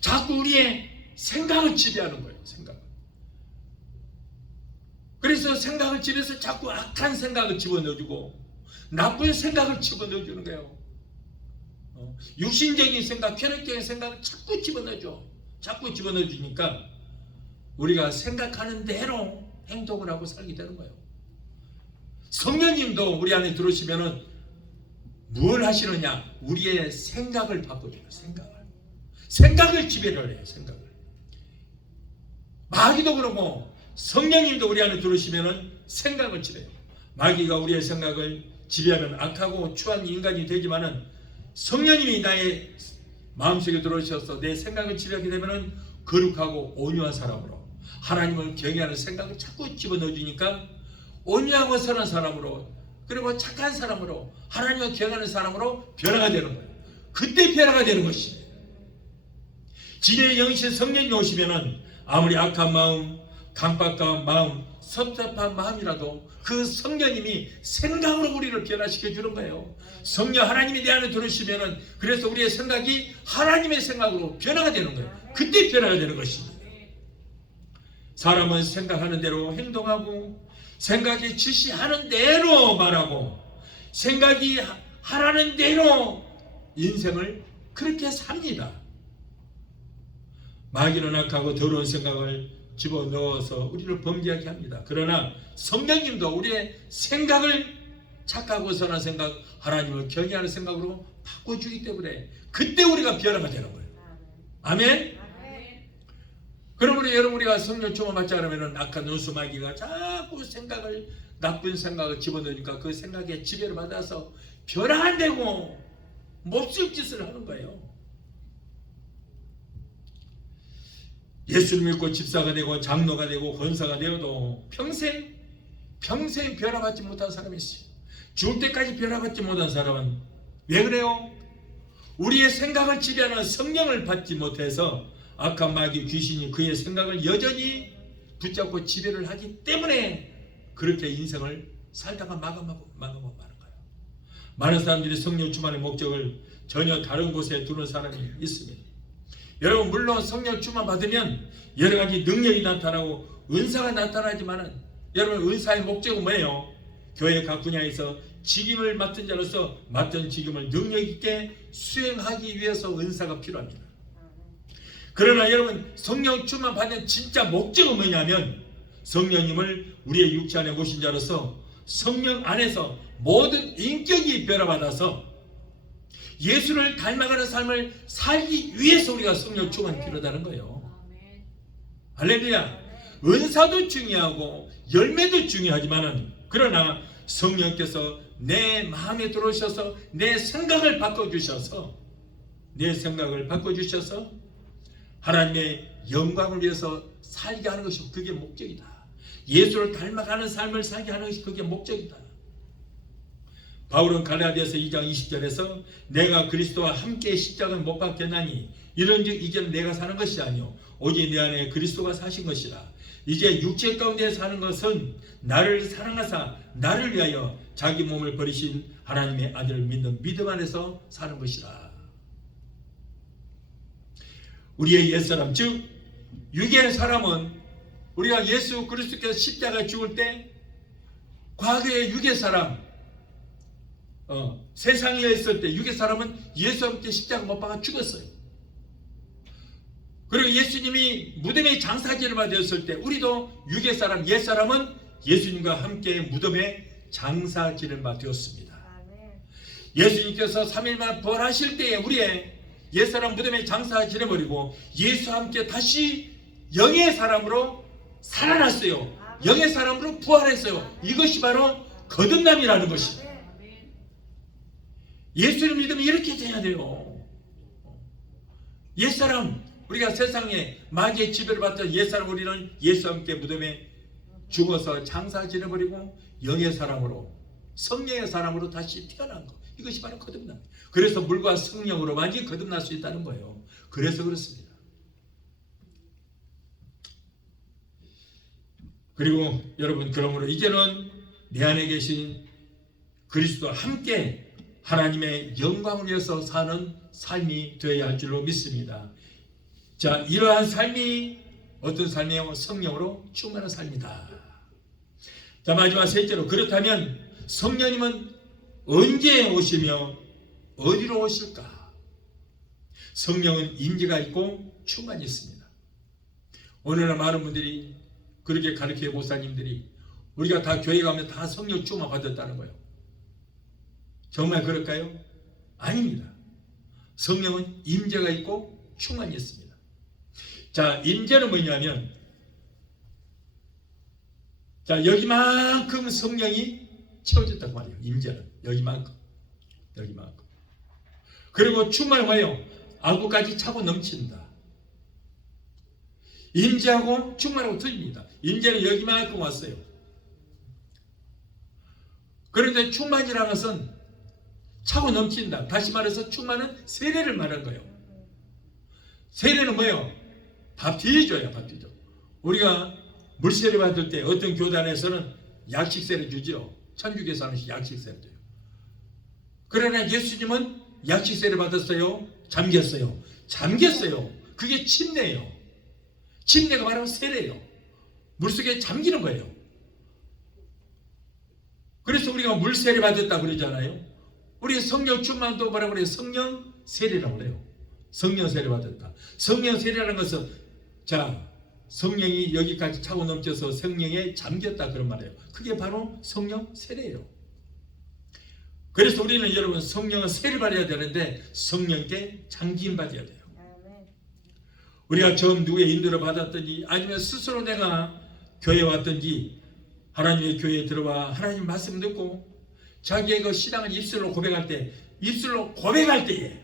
자꾸 우리의 생각을 지배하는 거예요. 생각. 그래서 생각을 지배해서 자꾸 악한 생각을 집어넣어주고 나쁜 생각을 집어넣어주는 거예요. 육신적인 생각, 쾌락적인 생각을 자꾸 집어넣어줘. 자꾸 집어넣어주니까 우리가 생각하는 대로 행동을 하고 살게 되는 거예요. 성령님도 우리 안에 들어오시면은 뭘 하시느냐? 우리의 생각을 바꿔줘요. 생각을 지배를 해요. 생각을. 마귀도 그러고 성령님도 우리 안에 들어오시면은 생각을 지배해요. 마귀가 우리의 생각을 지배하면 악하고 추한 인간이 되지만은 성령님이 나의 마음속에 들어오셔서 내 생각을 지배하게 되면은 거룩하고 온유한 사람으로 하나님을 경외하는 생각을 자꾸 집어넣어주니까 온유하고 선한 사람으로 그리고 착한 사람으로 하나님을 경외하는 사람으로 변화가 되는 거예요. 그때 변화가 되는 것입니다. 진리의 영이신 성령이 오시면은 아무리 악한 마음, 강박한 마음, 섭섭한 마음이라도 그 성령님이 생각으로 우리를 변화시켜 주는 거예요. 성령 하나님이 내 안에 들으시면은 그래서 우리의 생각이 하나님의 생각으로 변화가 되는 거예요. 그때 변화가 되는 것입니다. 사람은 생각하는 대로 행동하고 생각이 지시하는 대로 말하고 생각이 하라는 대로 인생을 그렇게 삽니다. 마귀는 악하고 더러운 생각을 집어넣어서 우리를 범죄하게 합니다. 그러나 성령님도 우리의 생각을 착하고 선한 생각, 하나님을 경외하는 생각으로 바꿔주기 때문에 그때 우리가 변화가 되는 거예요. 아멘? 그러므로 여러분 우리가 성령 충만 받지 않으면 악한 원수 마귀가 자꾸 생각을 나쁜 생각을 집어넣으니까 그 생각에 지배를 받아서 변화 안 되고 몹쓸 짓을 하는 거예요. 예수를 믿고 집사가 되고 장로가 되고 권사가 되어도 평생 변화받지 못한 사람이 있어요. 죽을 때까지 변화받지 못한 사람은 왜 그래요? 우리의 생각을 지배하는 성령을 받지 못해서 악한 마귀 귀신이 그의 생각을 여전히 붙잡고 지배를 하기 때문에 그렇게 인생을 살다가 마감하고 마는 거예요. 많은 사람들이 성령 충만의 목적을 전혀 다른 곳에 두는 사람이 있습니다. 여러분 물론 성령 충만 받으면 여러 가지 능력이 나타나고 은사가 나타나지만은 여러분 은사의 목적은 뭐예요? 교회 각 분야에서 직임을 맡은 자로서 맡은 직임을 능력 있게 수행하기 위해서 은사가 필요합니다. 그러나 여러분 성령 충만 받는 진짜 목적은 뭐냐면 성령님을 우리의 육체 안에 모신 자로서 성령 안에서 모든 인격이 변화받아서 예수를 닮아가는 삶을 살기 위해서 우리가 성령 충만이 필요하다는 거예요. 할렐루야. 은사도 중요하고 열매도 중요하지만은 그러나 성령께서 내 마음에 들어오셔서 내 생각을 바꿔주셔서 하나님의 영광을 위해서 살게 하는 것이 그게 목적이다. 예수를 닮아가는 삶을 살게 하는 것이 그게 목적이다. 바울은 갈라디아서 2장 20절에서 내가 그리스도와 함께 십자가를 못 박혔나니 이런즉 이제는 내가 사는 것이 아니요 오직 내 안에 그리스도가 사신 것이라. 이제 육체 가운데 사는 것은 나를 사랑하사 나를 위하여 자기 몸을 버리신 하나님의 아들을 믿는 믿음 안에서 사는 것이라. 우리의 옛사람 즉 육의 사람은 우리가 예수 그리스도께서 십자가에 죽을 때 과거의 육의 사람 세상에 있을 때 육의 사람은 예수와 함께 십자가 못 박아 죽었어요. 그리고 예수님이 무덤에 장사지를 받았을 때 우리도 육의 사람 옛사람은 예수님과 함께 무덤에 장사지를 받았습니다. 예수님께서 3일만 부활하실 때에 우리의 옛사람 무덤에 장사 지내버리고 예수와 함께 다시 영의 사람으로 살아났어요. 영의 사람으로 부활했어요. 이것이 바로 거듭남이라는 것입니다. 예수를 믿으면 이렇게 돼야 돼요. 옛사람 우리가 세상에 마귀의 지배를 받던 옛사람 우리는 예수와 함께 무덤에 죽어서 장사 지내버리고 영의 사람으로 성령의 사람으로 다시 태어난 것. 이것이 바로 거듭남. 그래서 물과 성령으로만이 거듭날 수 있다는 거예요. 그래서 그렇습니다. 그리고 여러분 그러므로 이제는 내 안에 계신 그리스도와 함께 하나님의 영광을 위해서 사는 삶이 되어야 할 줄로 믿습니다. 자, 이러한 삶이 어떤 삶이에요? 성령으로 충만한 삶이다. 자, 마지막 셋째로 그렇다면 성령님은 언제 오시며 어디로 오실까? 성령은 임재가 있고 충만이 있습니다. 오늘날 많은 분들이 그렇게 가르쳐요. 목사님들이 우리가 다 교회 가면 다 성령 충만 받았다는 거예요. 정말 그럴까요? 아닙니다. 성령은 임재가 있고 충만이 있습니다. 자, 임재는 뭐냐면 자, 여기만큼 성령이 채워졌단 말이에요. 임재는 여기만큼. 그리고 충만은 뭐예요? 안구까지 차고 넘친다. 임재하고 충만하고 틀립니다. 임재는 여기만큼 왔어요. 그런데 충만이라는 것은 차고 넘친다. 다시 말해서 충만은 세례를 말한 거예요. 세례는 뭐예요? 밥티줘요. 밥티줘. 우리가 물세례 받을 때 어떤 교단에서는 약식세를 주죠. 천주교에서는 약식세를 줘요. 그러나 예수님은 약식세를 받았어요? 잠겼어요? 잠겼어요. 그게 침례예요. 침례가 말하면 세례예요. 물속에 잠기는 거예요. 그래서 우리가 물세례 받았다고 그러잖아요. 우리 성령 충만도 뭐라고 그래요? 성령 세례라고 그래요. 성령 세례 받았다. 성령 세례라는 것은 자, 성령이 여기까지 차고 넘쳐서 성령에 잠겼다 그런 말이에요. 그게 바로 성령 세례예요. 그래서 우리는 여러분 성령은 세례 받아야 되는데 성령께 잠김 받아야 돼요. 우리가 처음 누구의 인도를 받았든지 아니면 스스로 내가 교회에 왔든지 하나님의 교회에 들어와 하나님 말씀 듣고 자기의 그 신앙을 입술로 고백할 때에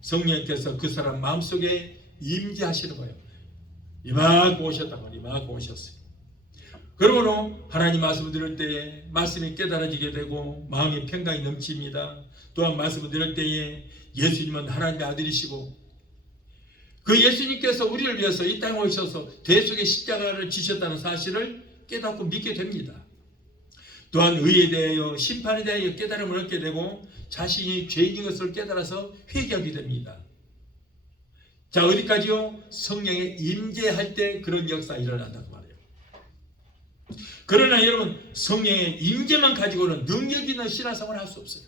성령께서 그 사람 마음속에 임재하시는 거예요. 이만큼 오셨다고 이만큼 오셨어요. 그러므로 하나님 말씀을 들을 때에 말씀이 깨달아지게 되고 마음의 평강이 넘칩니다. 또한 말씀을 들을 때에 예수님은 하나님의 아들이시고 그 예수님께서 우리를 위해서 이 땅에 오셔서 대속의 십자가를 지셨다는 사실을 깨닫고 믿게 됩니다. 또한 의에 대하여 심판에 대하여 깨달음을 얻게 되고 자신이 죄인인 것을 깨달아서 회개하게 됩니다. 자, 어디까지요? 성령에 임재할 때 그런 역사가 일어난다고 말해요. 그러나 여러분 성령의 임재만 가지고는 능력 있는 신앙생활을 할 수 없어요.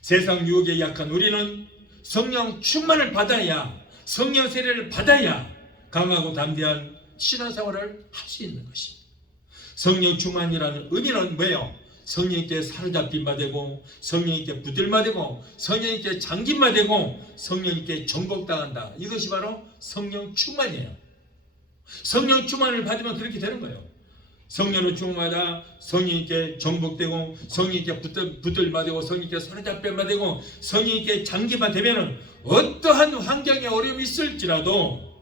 세상 유혹에 약한 우리는 성령 충만을 받아야 성령 세례를 받아야 강하고 담대한 신앙생활을 할 수 있는 것입니다. 성령 충만이라는 의미는 뭐예요? 성령님께 사로잡힌 바 되고 성령님께 붙들마 되고 성령님께 잠긴마 되고 성령님께 정복당한다. 이것이 바로 성령 충만이에요. 성령 충만을 받으면 그렇게 되는 거예요. 성령을 충만하다 성령님께 정복되고 성령님께 붙들마 되고 성령님께 사로잡힌바 되고 성령님께 잠긴바 되면 어떠한 환경에 어려움이 있을지라도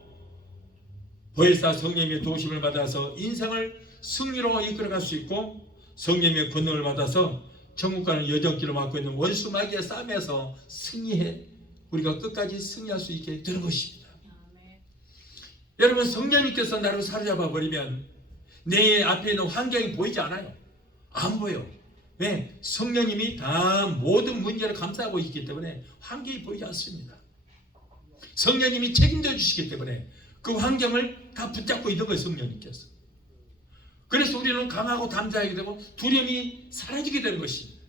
보혜사 성령님의 도심을 받아서 인생을 승리로 이끌어갈 수 있고 성령님의 권능을 받아서 천국 가는 여정길을 맡고 있는 원수 마귀의 싸움에서 승리해 우리가 끝까지 승리할 수 있게 되는 것입니다. 여러분 성령님께서 나를 사로잡아 버리면 내 앞에 있는 환경이 보이지 않아요. 안 보여. 왜? 성령님이 다 모든 문제를 감싸고 있기 때문에 환경이 보이지 않습니다. 성령님이 책임져 주시기 때문에 그 환경을 다 붙잡고 있는 거예요. 성령님께서. 그래서 우리는 강하고 담대하게 되고 두려움이 사라지게 되는 것입니다.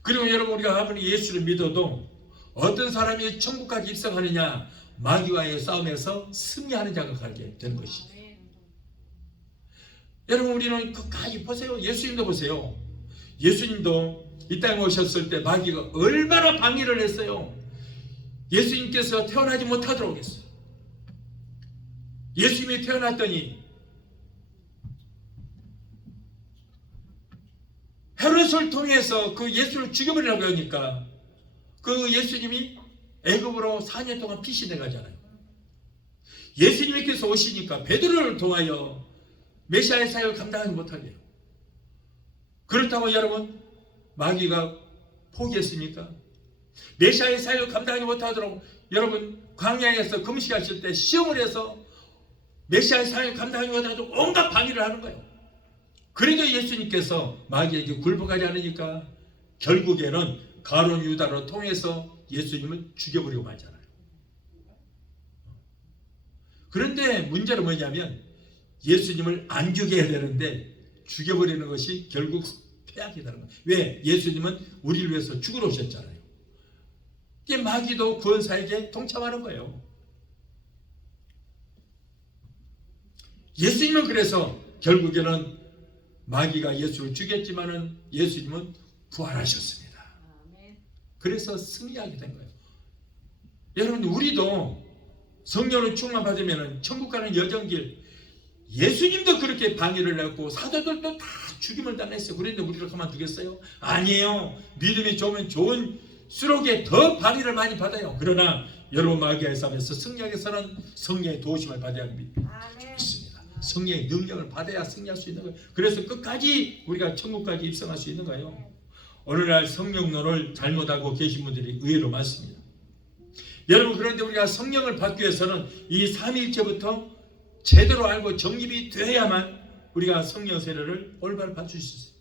그리고 여러분 우리가 아무리 예수를 믿어도 어떤 사람이 천국까지 입성하느냐 마귀와의 싸움에서 승리하는 자가 가게 되는 것입니다. 여러분 우리는 끝까지 보세요. 예수님도 보세요. 예수님도 이 땅에 오셨을 때 마귀가 얼마나 방해를 했어요. 예수님께서 태어나지 못하도록 했어요. 예수님이 태어났더니 헤롯을 통해서 그 예수를 죽여버리라고 하니까 그 예수님이 애굽으로 4년 동안 피신해 가잖아요. 예수님께서 오시니까 베드로를 통하여 메시아의 사역을 감당하지 못하게 해요. 그렇다고 여러분 마귀가 포기했습니까? 메시아의 사역을 감당하지 못하도록 여러분 광야에서 금식하실 때 시험을 해서 메시아의 사역을 감당하지 못하도록 온갖 방해를 하는 거예요. 그래도 예수님께서 마귀에게 굴복하지 않으니까 결국에는 가룟 유다를 통해서 예수님을 죽여버리고 말잖아요. 그런데 문제는 뭐냐면 예수님을 안 죽여야 되는데 죽여버리는 것이 결국 패하게 되는 거예요. 왜? 예수님은 우리를 위해서 죽으러 오셨잖아요. 이게 마귀도 구원사에게 동참하는 거예요. 예수님은 그래서 결국에는 마귀가 예수를 죽였지만은 예수님은 부활하셨습니다. 그래서 승리하게 된 거예요. 여러분 우리도 성령을 충만 받으면 천국 가는 여정길 예수님도 그렇게 방해를 했고 사도들도 다 죽임을 당했어요. 그런데 우리를 가만두겠어요? 아니에요. 믿음이 좋으면 좋은수록에 더 방해를 많이 받아요. 그러나 여러분 마귀의 싸움에서 승리하기 위해서는 성령의 도우심을 받아야 합니다. 성령의 능력을 받아야 승리할 수 있는 거예요. 그래서 끝까지 우리가 천국까지 입성할 수 있는 거예요. 오늘날 성령론을 잘못하고 계신 분들이 의외로 많습니다. 여러분 그런데 우리가 성령을 받기 위해서는 이 삼위일체부터 제대로 알고 정립이 되어야만 우리가 성령 세례를 올바로 받을 수 있어요.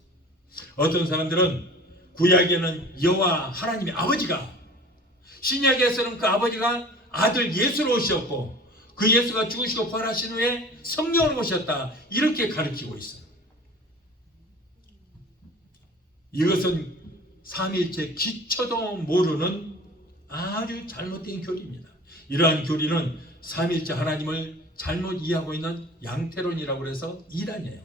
어떤 사람들은 구약에는 여호와 하나님의 아버지가, 신약에서는 그 아버지가 아들 예수로 오셨고 그 예수가 죽으시고 부활하신 후에 성령으로 오셨다, 이렇게 가르치고 있어요. 이것은 삼위일체 기초도 모르는 아주 잘못된 교리입니다. 이러한 교리는 삼위일체 하나님을 잘못 이해하고 있는 양태론이라고 해서 이단이에요.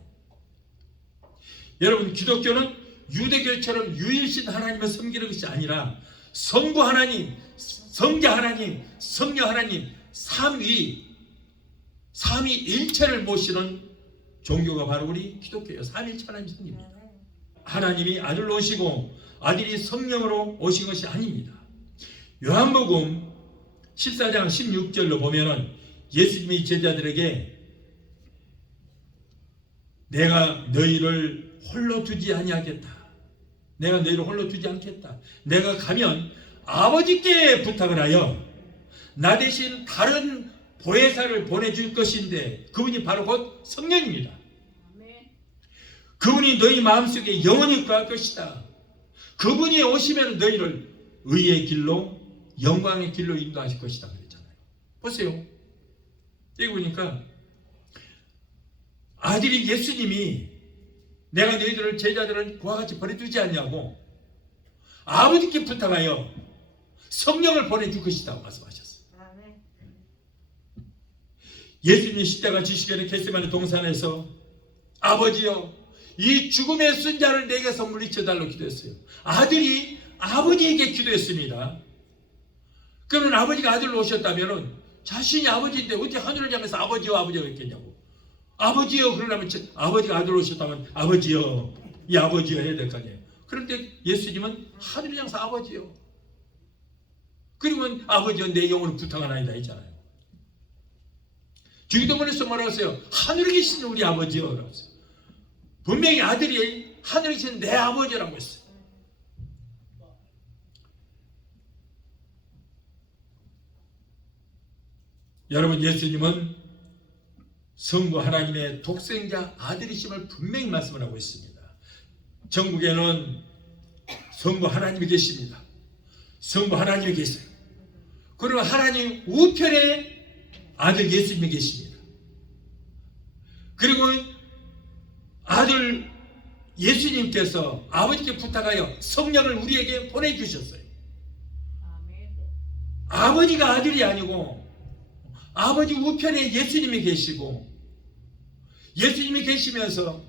여러분, 기독교는 유대교처럼 유일신 하나님을 섬기는 것이 아니라 성부 하나님, 성자 하나님, 성령 하나님, 삼위일체를 모시는 종교가 바로 우리 기독교예요. 삼위일체 하나님 섬깁니다. 하나님이 아들로 오시고 아들이 성령으로 오신 것이 아닙니다. 요한복음 14장 16절로 보면은 예수님이 제자들에게 내가 너희를 홀로 두지 아니하겠다. 내가 너희를 홀로 두지 않겠다. 내가 가면 아버지께 부탁을 하여 나 대신 다른 보혜사를 보내줄 것인데 그분이 바로 곧 성령입니다. 그분이 너희 마음속에 영원히 거할 것이다. 그분이 오시면 너희를 의의 길로, 영광의 길로 인도하실 것이다 그랬잖아요. 보세요. 여기 보니까 아들이 예수님이 내가 너희들을 제자들을 그와 같이 버려두지 않냐고 아버지께 부탁하여 성령을 보내줄 것이다 말씀하셨어요. 예수님이 십자가 지시기에 겟세마네 동산에서 아버지여, 이 죽음의 순자를 내게서 물리쳐달라고 기도했어요. 아들이 아버지에게 기도했습니다. 그러면 아버지가 아들로 오셨다면 자신이 아버지인데 어떻게 하늘을 향해서 아버지여 아버지여 했겠냐고. 아버지여 그러려면 아버지가 아들로 오셨다면 아버지여, 이 아버지여 해야 될 거 아니에요. 그런데 예수님은 하늘을 향해서 아버지여, 그러면 아버지여 내 영혼을 부탁하나이다 했잖아요. 주기도문에서 뭐라고 했어요? 하늘에 계신 우리 아버지여 라고 했어요. 분명히 아들이 하늘에 계신 내 아버지라고 했어요. 여러분, 예수님은 성부 하나님의 독생자 아들이심을 분명히 말씀을 하고 있습니다. 전국에는 성부 하나님이 계십니다. 성부 하나님이 계세요. 그리고 하나님 우편에 아들 예수님이 계십니다. 그리고 아들 예수님께서 아버지께 부탁하여 성령을 우리에게 보내주셨어요. 아버지가 아들이 아니고 아버지 우편에 예수님이 계시고 예수님이 계시면서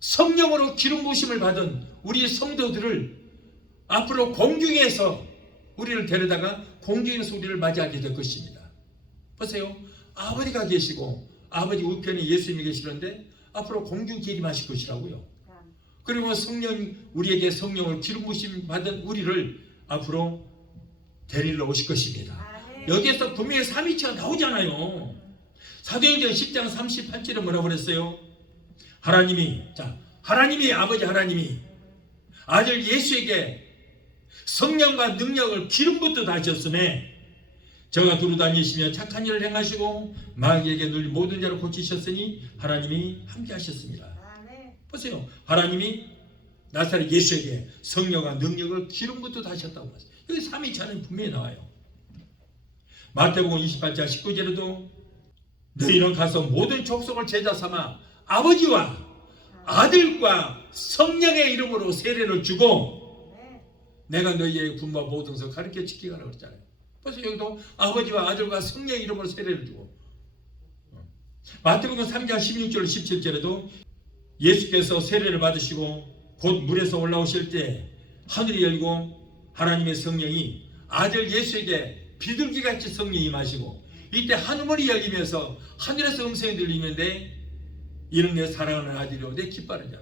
성령으로 기름 부으심을 받은 우리 성도들을 앞으로 공중에서 우리를 데려다가 공중에서 우리를 맞이하게 될 것입니다. 보세요. 아버지가 계시고 아버지 우편에 예수님이 계시는데 앞으로 공중 재림하실 것이라고요. 그리고 성령, 우리에게 성령을 기름 부으심 받은 우리를 앞으로 데리러 오실 것입니다. 여기에서 분명히 삼위체가 나오잖아요. 사도행전 10장 38절에 뭐라고 그랬어요? 하나님이 아버지 하나님이 아들 예수에게 성령과 능력을 기름 붓듯 하셨으매 저가 두루 다니시며 착한 일을 행하시고 마귀에게 늘 모든 자를 고치셨으니 하나님이 함께 하셨습니다. 보세요. 하나님이 나사렛 예수에게 성령과 능력을 기름 붓듯 하셨다고 하세요. 여기 삼위체는 분명히 나와요. 마태복음 28장 19절에도 너희는 가서 모든 족속을 제자 삼아 아버지와 아들과 성령의 이름으로 세례를 주고 내가 너희에게 분부한 모든 것을 가르쳐 지키게 하라고 그랬잖아요. 그래서 여기도 아버지와 아들과 성령의 이름으로 세례를 주고, 마태복음 3장 16절 17절에도 예수께서 세례를 받으시고 곧 물에서 올라오실 때 하늘이 열고 하나님의 성령이 아들 예수에게 비둘기같이 성령이 임하시고 이때 하늘문이 열리면서 하늘에서 음성이 들리는데 이는 내 사랑하는 아들이요 내 기뻐하는 자.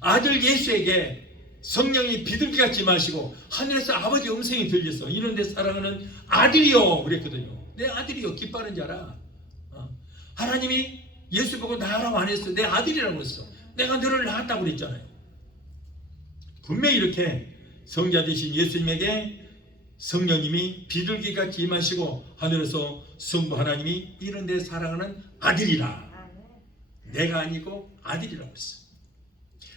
아들 예수에게 성령이 비둘기같이 임하시고 하늘에서 아버지 음성이 들렸어. 이는 내 사랑하는 아들이요 그랬거든요. 내 아들이요 기뻐하는 자라. 하나님이 예수 보고 나라고 안 했어. 내 아들이라고 했어. 내가 너를 낳았다고 그랬잖아요. 분명히 이렇게 성자 되신 예수님에게 성령님이 비둘기같이 임하시고 하늘에서 성부 하나님이 이런 내 사랑하는 아들이라. 내가 아니고 아들이라고 했어.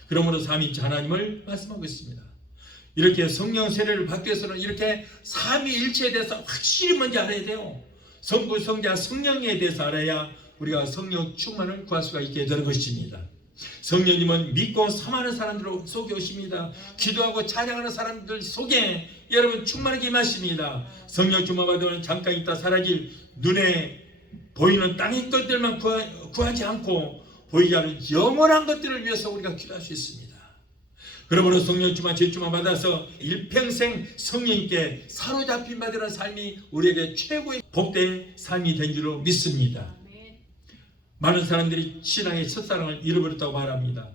그러므로 삼위일체 하나님을 말씀하고 있습니다. 이렇게 성령 세례를 받기 위해서는 이렇게 삼위일체에 대해서 확실히 먼저 알아야 돼요. 성부, 성자, 성령에 대해서 알아야 우리가 성령 충만을 구할 수가 있게 되는 것입니다. 성령님은 믿고 사모하는 사람들 속에 오십니다. 기도하고 찬양하는 사람들 속에 여러분 충만하게 임하십니다. 성령 충만 받으면 잠깐 있다 사라질 눈에 보이는 땅의 것들만 구하지 않고 보이지 않는 영원한 것들을 위해서 우리가 기도할 수 있습니다. 그러므로 성령 충만, 제 충만 받아서 일평생 성령님께 사로잡힌 받으는 삶이 우리에게 최고의 복된 삶이 된 줄로 믿습니다. 많은 사람들이 신앙의 첫사랑을 잃어버렸다고 말합니다.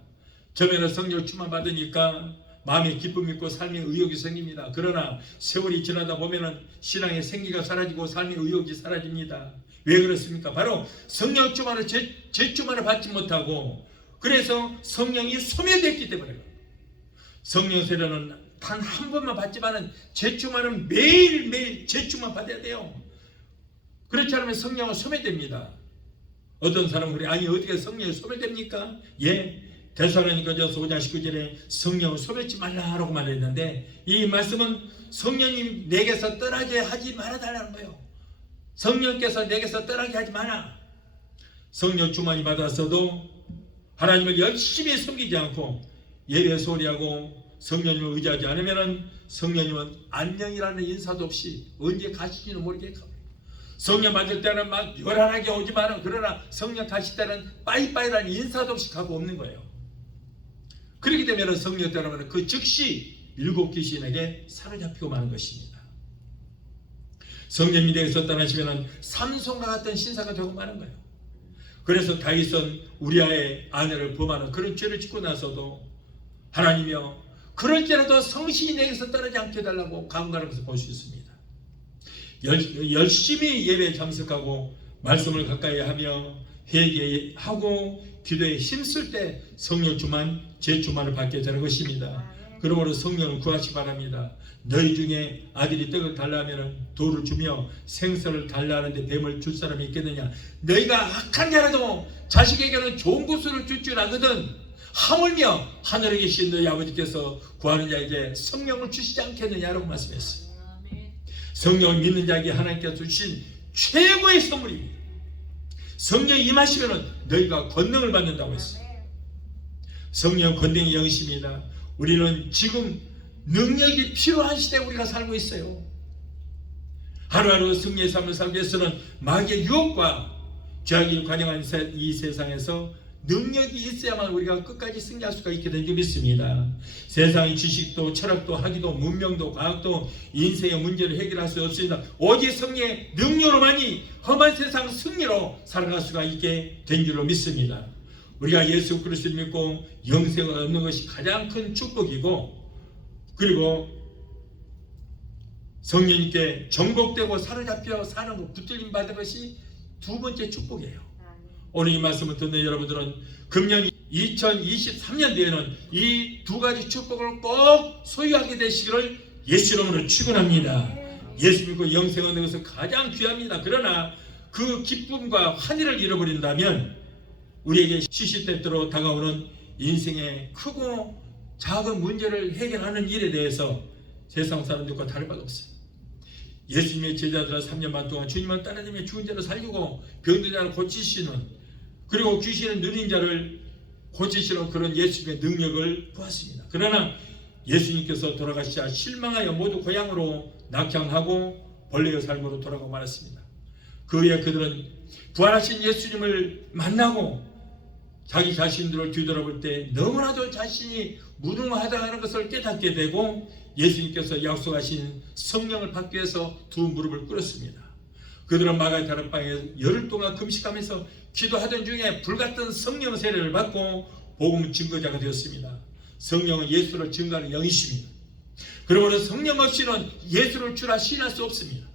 처음에는 성령 충만 받으니까 마음에 기쁨이 있고 삶의 의욕이 생깁니다. 그러나 세월이 지나다 보면은 신앙의 생기가 사라지고 삶의 의욕이 사라집니다. 왜 그렇습니까? 바로 성령 충만을 제 충만을 받지 못하고 그래서 성령이 소멸됐기 때문에 성령 세례는 단 한 번만 받지만은 제 충만은 매일매일 제 충만 받아야 돼요. 그렇지 않으면 성령은 소멸됩니다. 어떤 사람은 그래, 아니 어떻게 성령이 소멸됩니까? 예, 데살로니가전서 5장 19절에 성령을 소멸치 말라라고 말했는데 이 말씀은 성령님 내게서 떠나게 하지 말아달라는 거예요. 성령께서 내게서 떠나게 하지 마라. 성령 충만이 받았어도 하나님을 열심히 섬기지 않고 예배 소리하고 성령님을 의지하지 않으면 성령님은 안녕이라는 인사도 없이 언제 가실지는 모르게 가버려요. 성령 받을 때는 막 요란하게 오지만은 그러나 성령 가실 때는 빠이빠이라는 인사도 없이 가고 없는 거예요. 그렇기 때문에 성령 떠나면 그 즉시 일곱 귀신에게 사로잡히고 마는 것입니다. 성령이 내게서 떠나시면 삼손과 같은 신사가 되고 마는 거예요. 그래서 다윗은 우리아의 아내를 범하는 그런 죄를 짓고 나서도 하나님이여 그럴지라도 성신이 내게서 떠나지 않게 해달라고 간구하는 것을 볼 수 있습니다. 열심히 예배에 참석하고 말씀을 가까이 하며 회개하고 기도에 힘쓸 때 성령 충만, 제 충만을 받게 되는 것입니다. 그러므로 성령을 구하시 바랍니다. 너희 중에 아들이 떡을 달라 하면 돌을 주며 생선을 달라 하는데 뱀을 줄 사람이 있겠느냐. 너희가 악한 자라도 자식에게는 좋은 구슬을 줄 줄 아거든 하물며 하늘에 계신 너희 아버지께서 구하는 자에게 성령을 주시지 않겠느냐라고 말씀했어요. 성령을 믿는 자에게 하나님께서 주신 최고의 선물입니다. 성령이 임하시면 너희가 권능을 받는다고 했어요. 성령 권능의 영이십니다. 우리는 지금 능력이 필요한 시대에 우리가 살고 있어요. 하루하루 승리의 삶을 살기 위해서는 마귀의 유혹과 죄악이 관영한 이 세상에서 능력이 있어야만 우리가 끝까지 승리할 수가 있게 된 줄 믿습니다. 세상의 지식도 철학도 학위도 문명도 과학도 인생의 문제를 해결할 수 없습니다. 오직 성령의 능력으로만이 험한 세상 승리로 살아갈 수가 있게 된 줄로 믿습니다. 우리가 예수 그리스도를 믿고 영생을 얻는 것이 가장 큰 축복이고 그리고 성령님께 정복되고 사로잡혀 사는 것 붙들림 받은 것이 두 번째 축복이에요. 오늘 이 말씀을 듣는 여러분들은 금년 2023년도에는 이 두 가지 축복을 꼭 소유하게 되시기를 예수 이름으로 축원합니다. 예수 믿고 영생 얻는 것은 가장 귀합니다. 그러나 그 기쁨과 환희를 잃어버린다면 우리에게 시시때때로 다가오는 인생의 크고 작은 문제를 해결하는 일에 대해서 세상 사람들과 다를 바가 없어요. 예수님의 제자들은 3년 반 동안 주님을 따라다니며 죽은 자를 살리고 병든 자를 고치시는 그리고 귀신을 누린 자를 고치시는 그런 예수님의 능력을 보았습니다. 그러나 예수님께서 돌아가시자 실망하여 모두 고향으로 낙향하고 벌레의 삶으로 돌아가고 말았습니다. 그 후에 그들은 부활하신 예수님을 만나고 자기 자신들을 뒤돌아볼 때 너무나도 자신이 무능하다는 것을 깨닫게 되고 예수님께서 약속하신 성령을 받기 위해서 두 무릎을 꿇었습니다. 그들은 마가의 다락방에 열흘 동안 금식하면서 기도하던 중에 불같은 성령 세례를 받고 복음 증거자가 되었습니다. 성령은 예수를 증거하는 영이십니다. 그러므로 성령 없이는 예수를 주라 시인할 수 없습니다.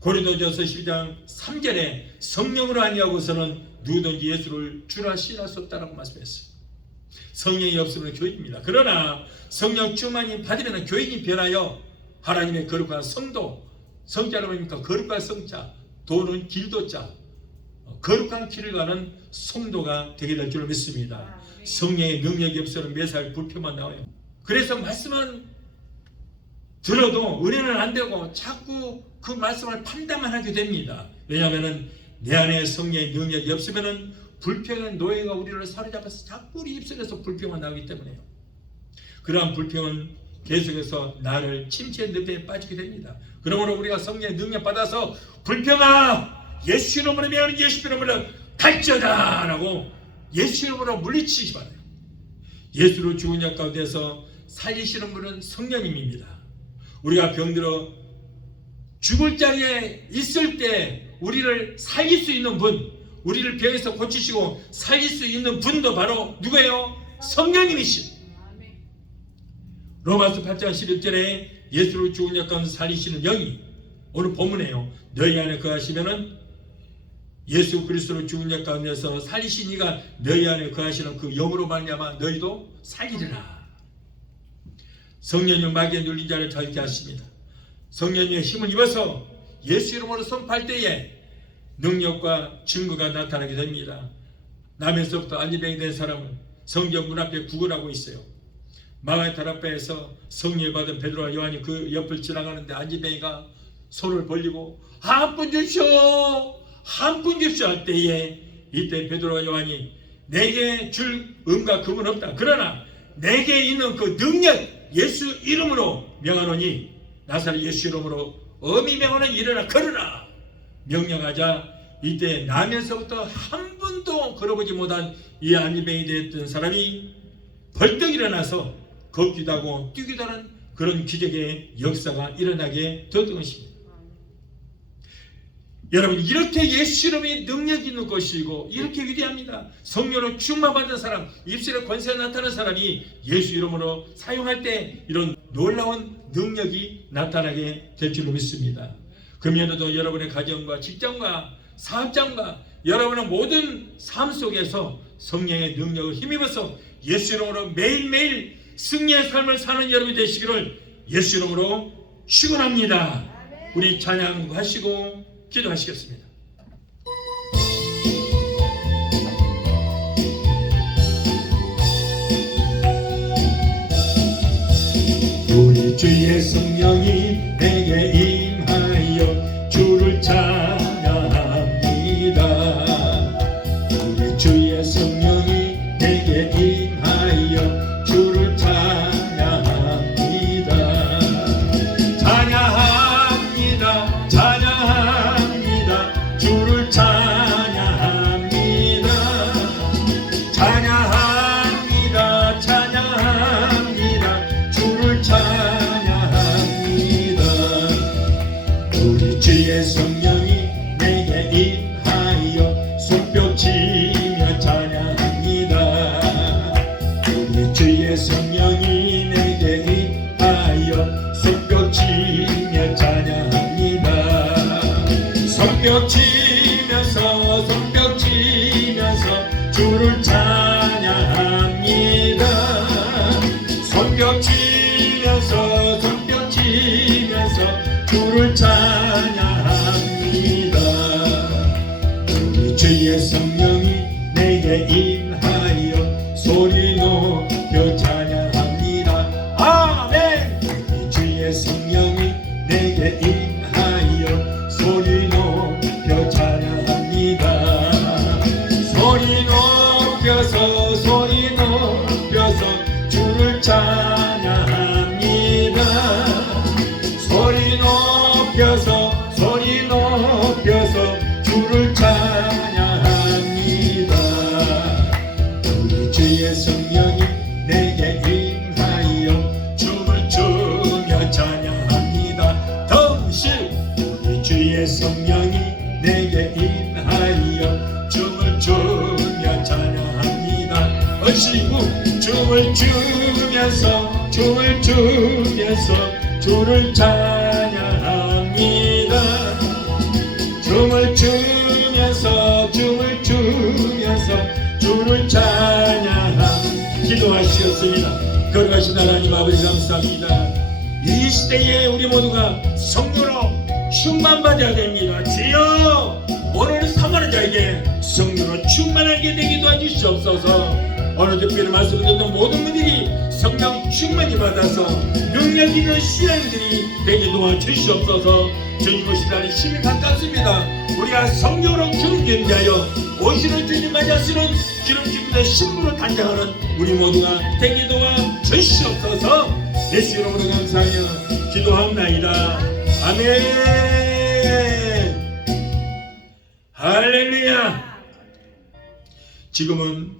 고린도전서 12장 3절에 성령으로 아니하고서는 누구든지 예수를 주라 시인할 수 없다라고 말씀했어요. 성령이 없으면 교인입니다. 그러나 성령 충만이 받으면 교인이 변하여 하나님의 거룩한 성도, 성자는 뭡니까? 거룩한 성자, 도는 길도자, 거룩한 길을 가는 성도가 되게 될 줄 믿습니다. 성령의 능력이 없어는 매사에 불평만 나와요. 그래서 말씀은 들어도 은혜는 안 되고 자꾸 그 말씀을 판단만 하게 됩니다. 왜냐하면 내 안에 성령의 능력이 없으면 불평의 노예가 우리를 사로잡아서 자꾸 우리 입술에서 불평만 나오기 때문에요. 그러한 불평은 계속해서 나를 침체의 늪에 빠지게 됩니다. 그러므로 우리가 성령의 능력 받아서 불평아 예수 이름으로 명하는 예수 이름으로 갈지어다 라고 예수 이름으로 물리치시 바라요. 예수로 죽은 자 가운데서 살리시는 분은 성령님입니다. 우리가 병들어 죽을 장에 있을 때 우리를 살릴 수 있는 분, 우리를 병에서 고치시고 살릴 수 있는 분도 바로 누구예요? 성령님이십니다. 로마서 8장 11절에 예수로 죽은 자 가운데 살리시는 영이 오늘 본문에요. 너희 안에 거하시면은 예수 그리스도로 죽은 자 가운데서 살리신 이가 너희 안에 거하시는 그 영으로 말미암아 너희도 살리리라. 성령님 마귀에 눌린 자를 자유케 하십니다. 성령님의 힘을 입어서 예수 이름으로 선포할 때에 능력과 증거가 나타나게 됩니다. 남에서부터 안지병이 된 사람은 성전 문 앞에 구걸하고 있어요. 마가의 달 앞에서 성령을 받은 베드로와 요한이 그 옆을 지나가는데 안지병이가 손을 벌리고 한 푼 주시오, 한 푼 주시오 할 때에 이때 베드로와 요한이 내게 줄 은과 금은 없다. 그러나 내게 있는 그 능력 예수 이름으로 명하노니 나사렛 예수 이름으로 어미 명하는 일어나 걸으라 명령하자 이때 나면서부터 한 번도 걸어보지 못한 이 안지병이 되었던 사람이 벌떡 일어나서 걷기도 하고 뛰기도 하는 그런 기적의 역사가 일어나게 되었던 것입니다. 여러분 이렇게 예수 이름이 능력 있는 것이고 이렇게 위대합니다. 성령으로 충만받은 사람, 입술에 권세가 나타나는 사람이 예수 이름으로 사용할 때 이런 놀라운 능력이 나타나게 될 줄로 믿습니다. 금년에도 여러분의 가정과 직장과 사업장과 여러분의 모든 삶 속에서 성령의 능력을 힘입어서 예수 이름으로 매일매일 승리의 삶을 사는 여러분이 되시기를 예수 이름으로 축원합니다. 우리 찬양하시고 기도하시겠습니다. 우리 주의 성령이 내게 임하여 주를 찬양합니다. 우리 주의 성령이 내게 임하여 주를 찬양합니다. 찬양합니다. 찬양합니다. 주를 찬양합니다. 찬양합니다. 찬양합니다. 주를 찬양합니다. 우리 주의 성령이 내게 임하여 손뼉치며 찬양합니다. 우리 주의 성령이 내게 임하여 손뼉치며 찬양합니다. 손뼉치면서 손뼉치면서 주를 찬양합니다. 손뼉치면서 손뼉치면서 주를 찬양합니다. 우리 주의 성령이 내게 임하여 소리 높여 찬양합니다. 아멘. 우리 주의 성령이 내게 임하여 소리 높여 찬양합니다. 소리 높여서 소리 높여서 주를 찬양합니다. 소리 높여서 소리 높여서 주를 찬양합니다. 우리 주의 성령이 내게 임하여 춤을 추며 찬양합니다. 덩실 우리 주의 성령이 내게 임하여 춤을 추며 찬양합니다. 얼씨구 춤을 추면서 춤을 추면서 주를 찬양합니다. 춤을 추면서 춤을 추면서 주를 찬양합니다. 기도하시겠습니다. 거룩하신 하나님 아버지 감사합니다. 이 시대에 우리 모두가 성령으로 충만받아야 됩니다. 주여 오늘 사모하는 자에게 성령으로 충만하게 되게 도와주시옵소서. 오늘 특별히 말씀을 듣는 모든 분들이 성령 충만히 받아서 능력 있는 신앙들이 되게 도와주시옵소서. 주님 오실 날이 심히 가깝습니다. 우리가 성령으로 기름진 자여 오시는 주님 맞아쓰는 기름짐의 신부로 단장하는 우리 모두가 되게 도와주시옵소서. 예수 이름으로 감사하며 기도합나이다. 아멘. 할렐루야. 지금은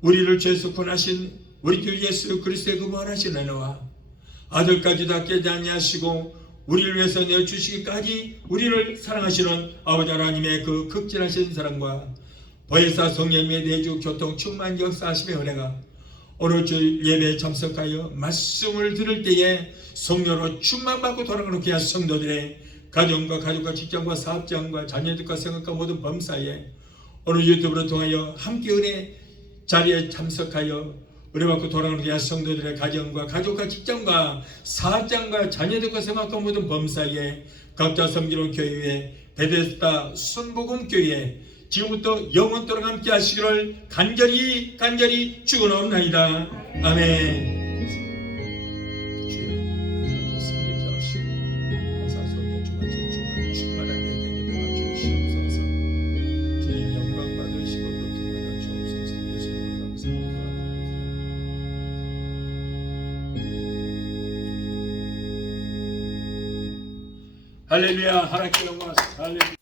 우리를 죄에서 구원하신 우리 주 예수 그리스도의 그 무한하신 은혜와 아들까지도 아끼지 아니하시고 우리를 위해서 내어주시기까지 우리를 사랑하시는 아버지 하나님의 그 극진하신 사랑과 보혜사 성령님의 내주 교통 충만 역사하심의 은혜가 오늘 주 예배에 참석하여 말씀을 들을 때에 성령으로 충만받고 돌아가는 귀한 성도들의 가정과 가족과 직장과 사업장과 자녀들과 생각과 모든 범사에 오늘 유튜브를 통하여 함께 은혜 자리에 참석하여 은혜받고 돌아가는 귀한 성도들의 가정과 가족과 직장과 사업장과 자녀들과 생각과 모든 범사에 각자 섬기는 교회에 베데스다 순복음교회에 지금부터 영원토록 함께 하시기를 간절히 축원하옵나이다. 아멘. 주여 하나님과 섬기게 하시고 항상 성령 충만하게 되게 도와주시옵소서. 주님 영광 받으시고 높이 받아주옵소서. 예수 이름으로 감사합니다. 할렐루야. 하나님께 영광. 할렐루야.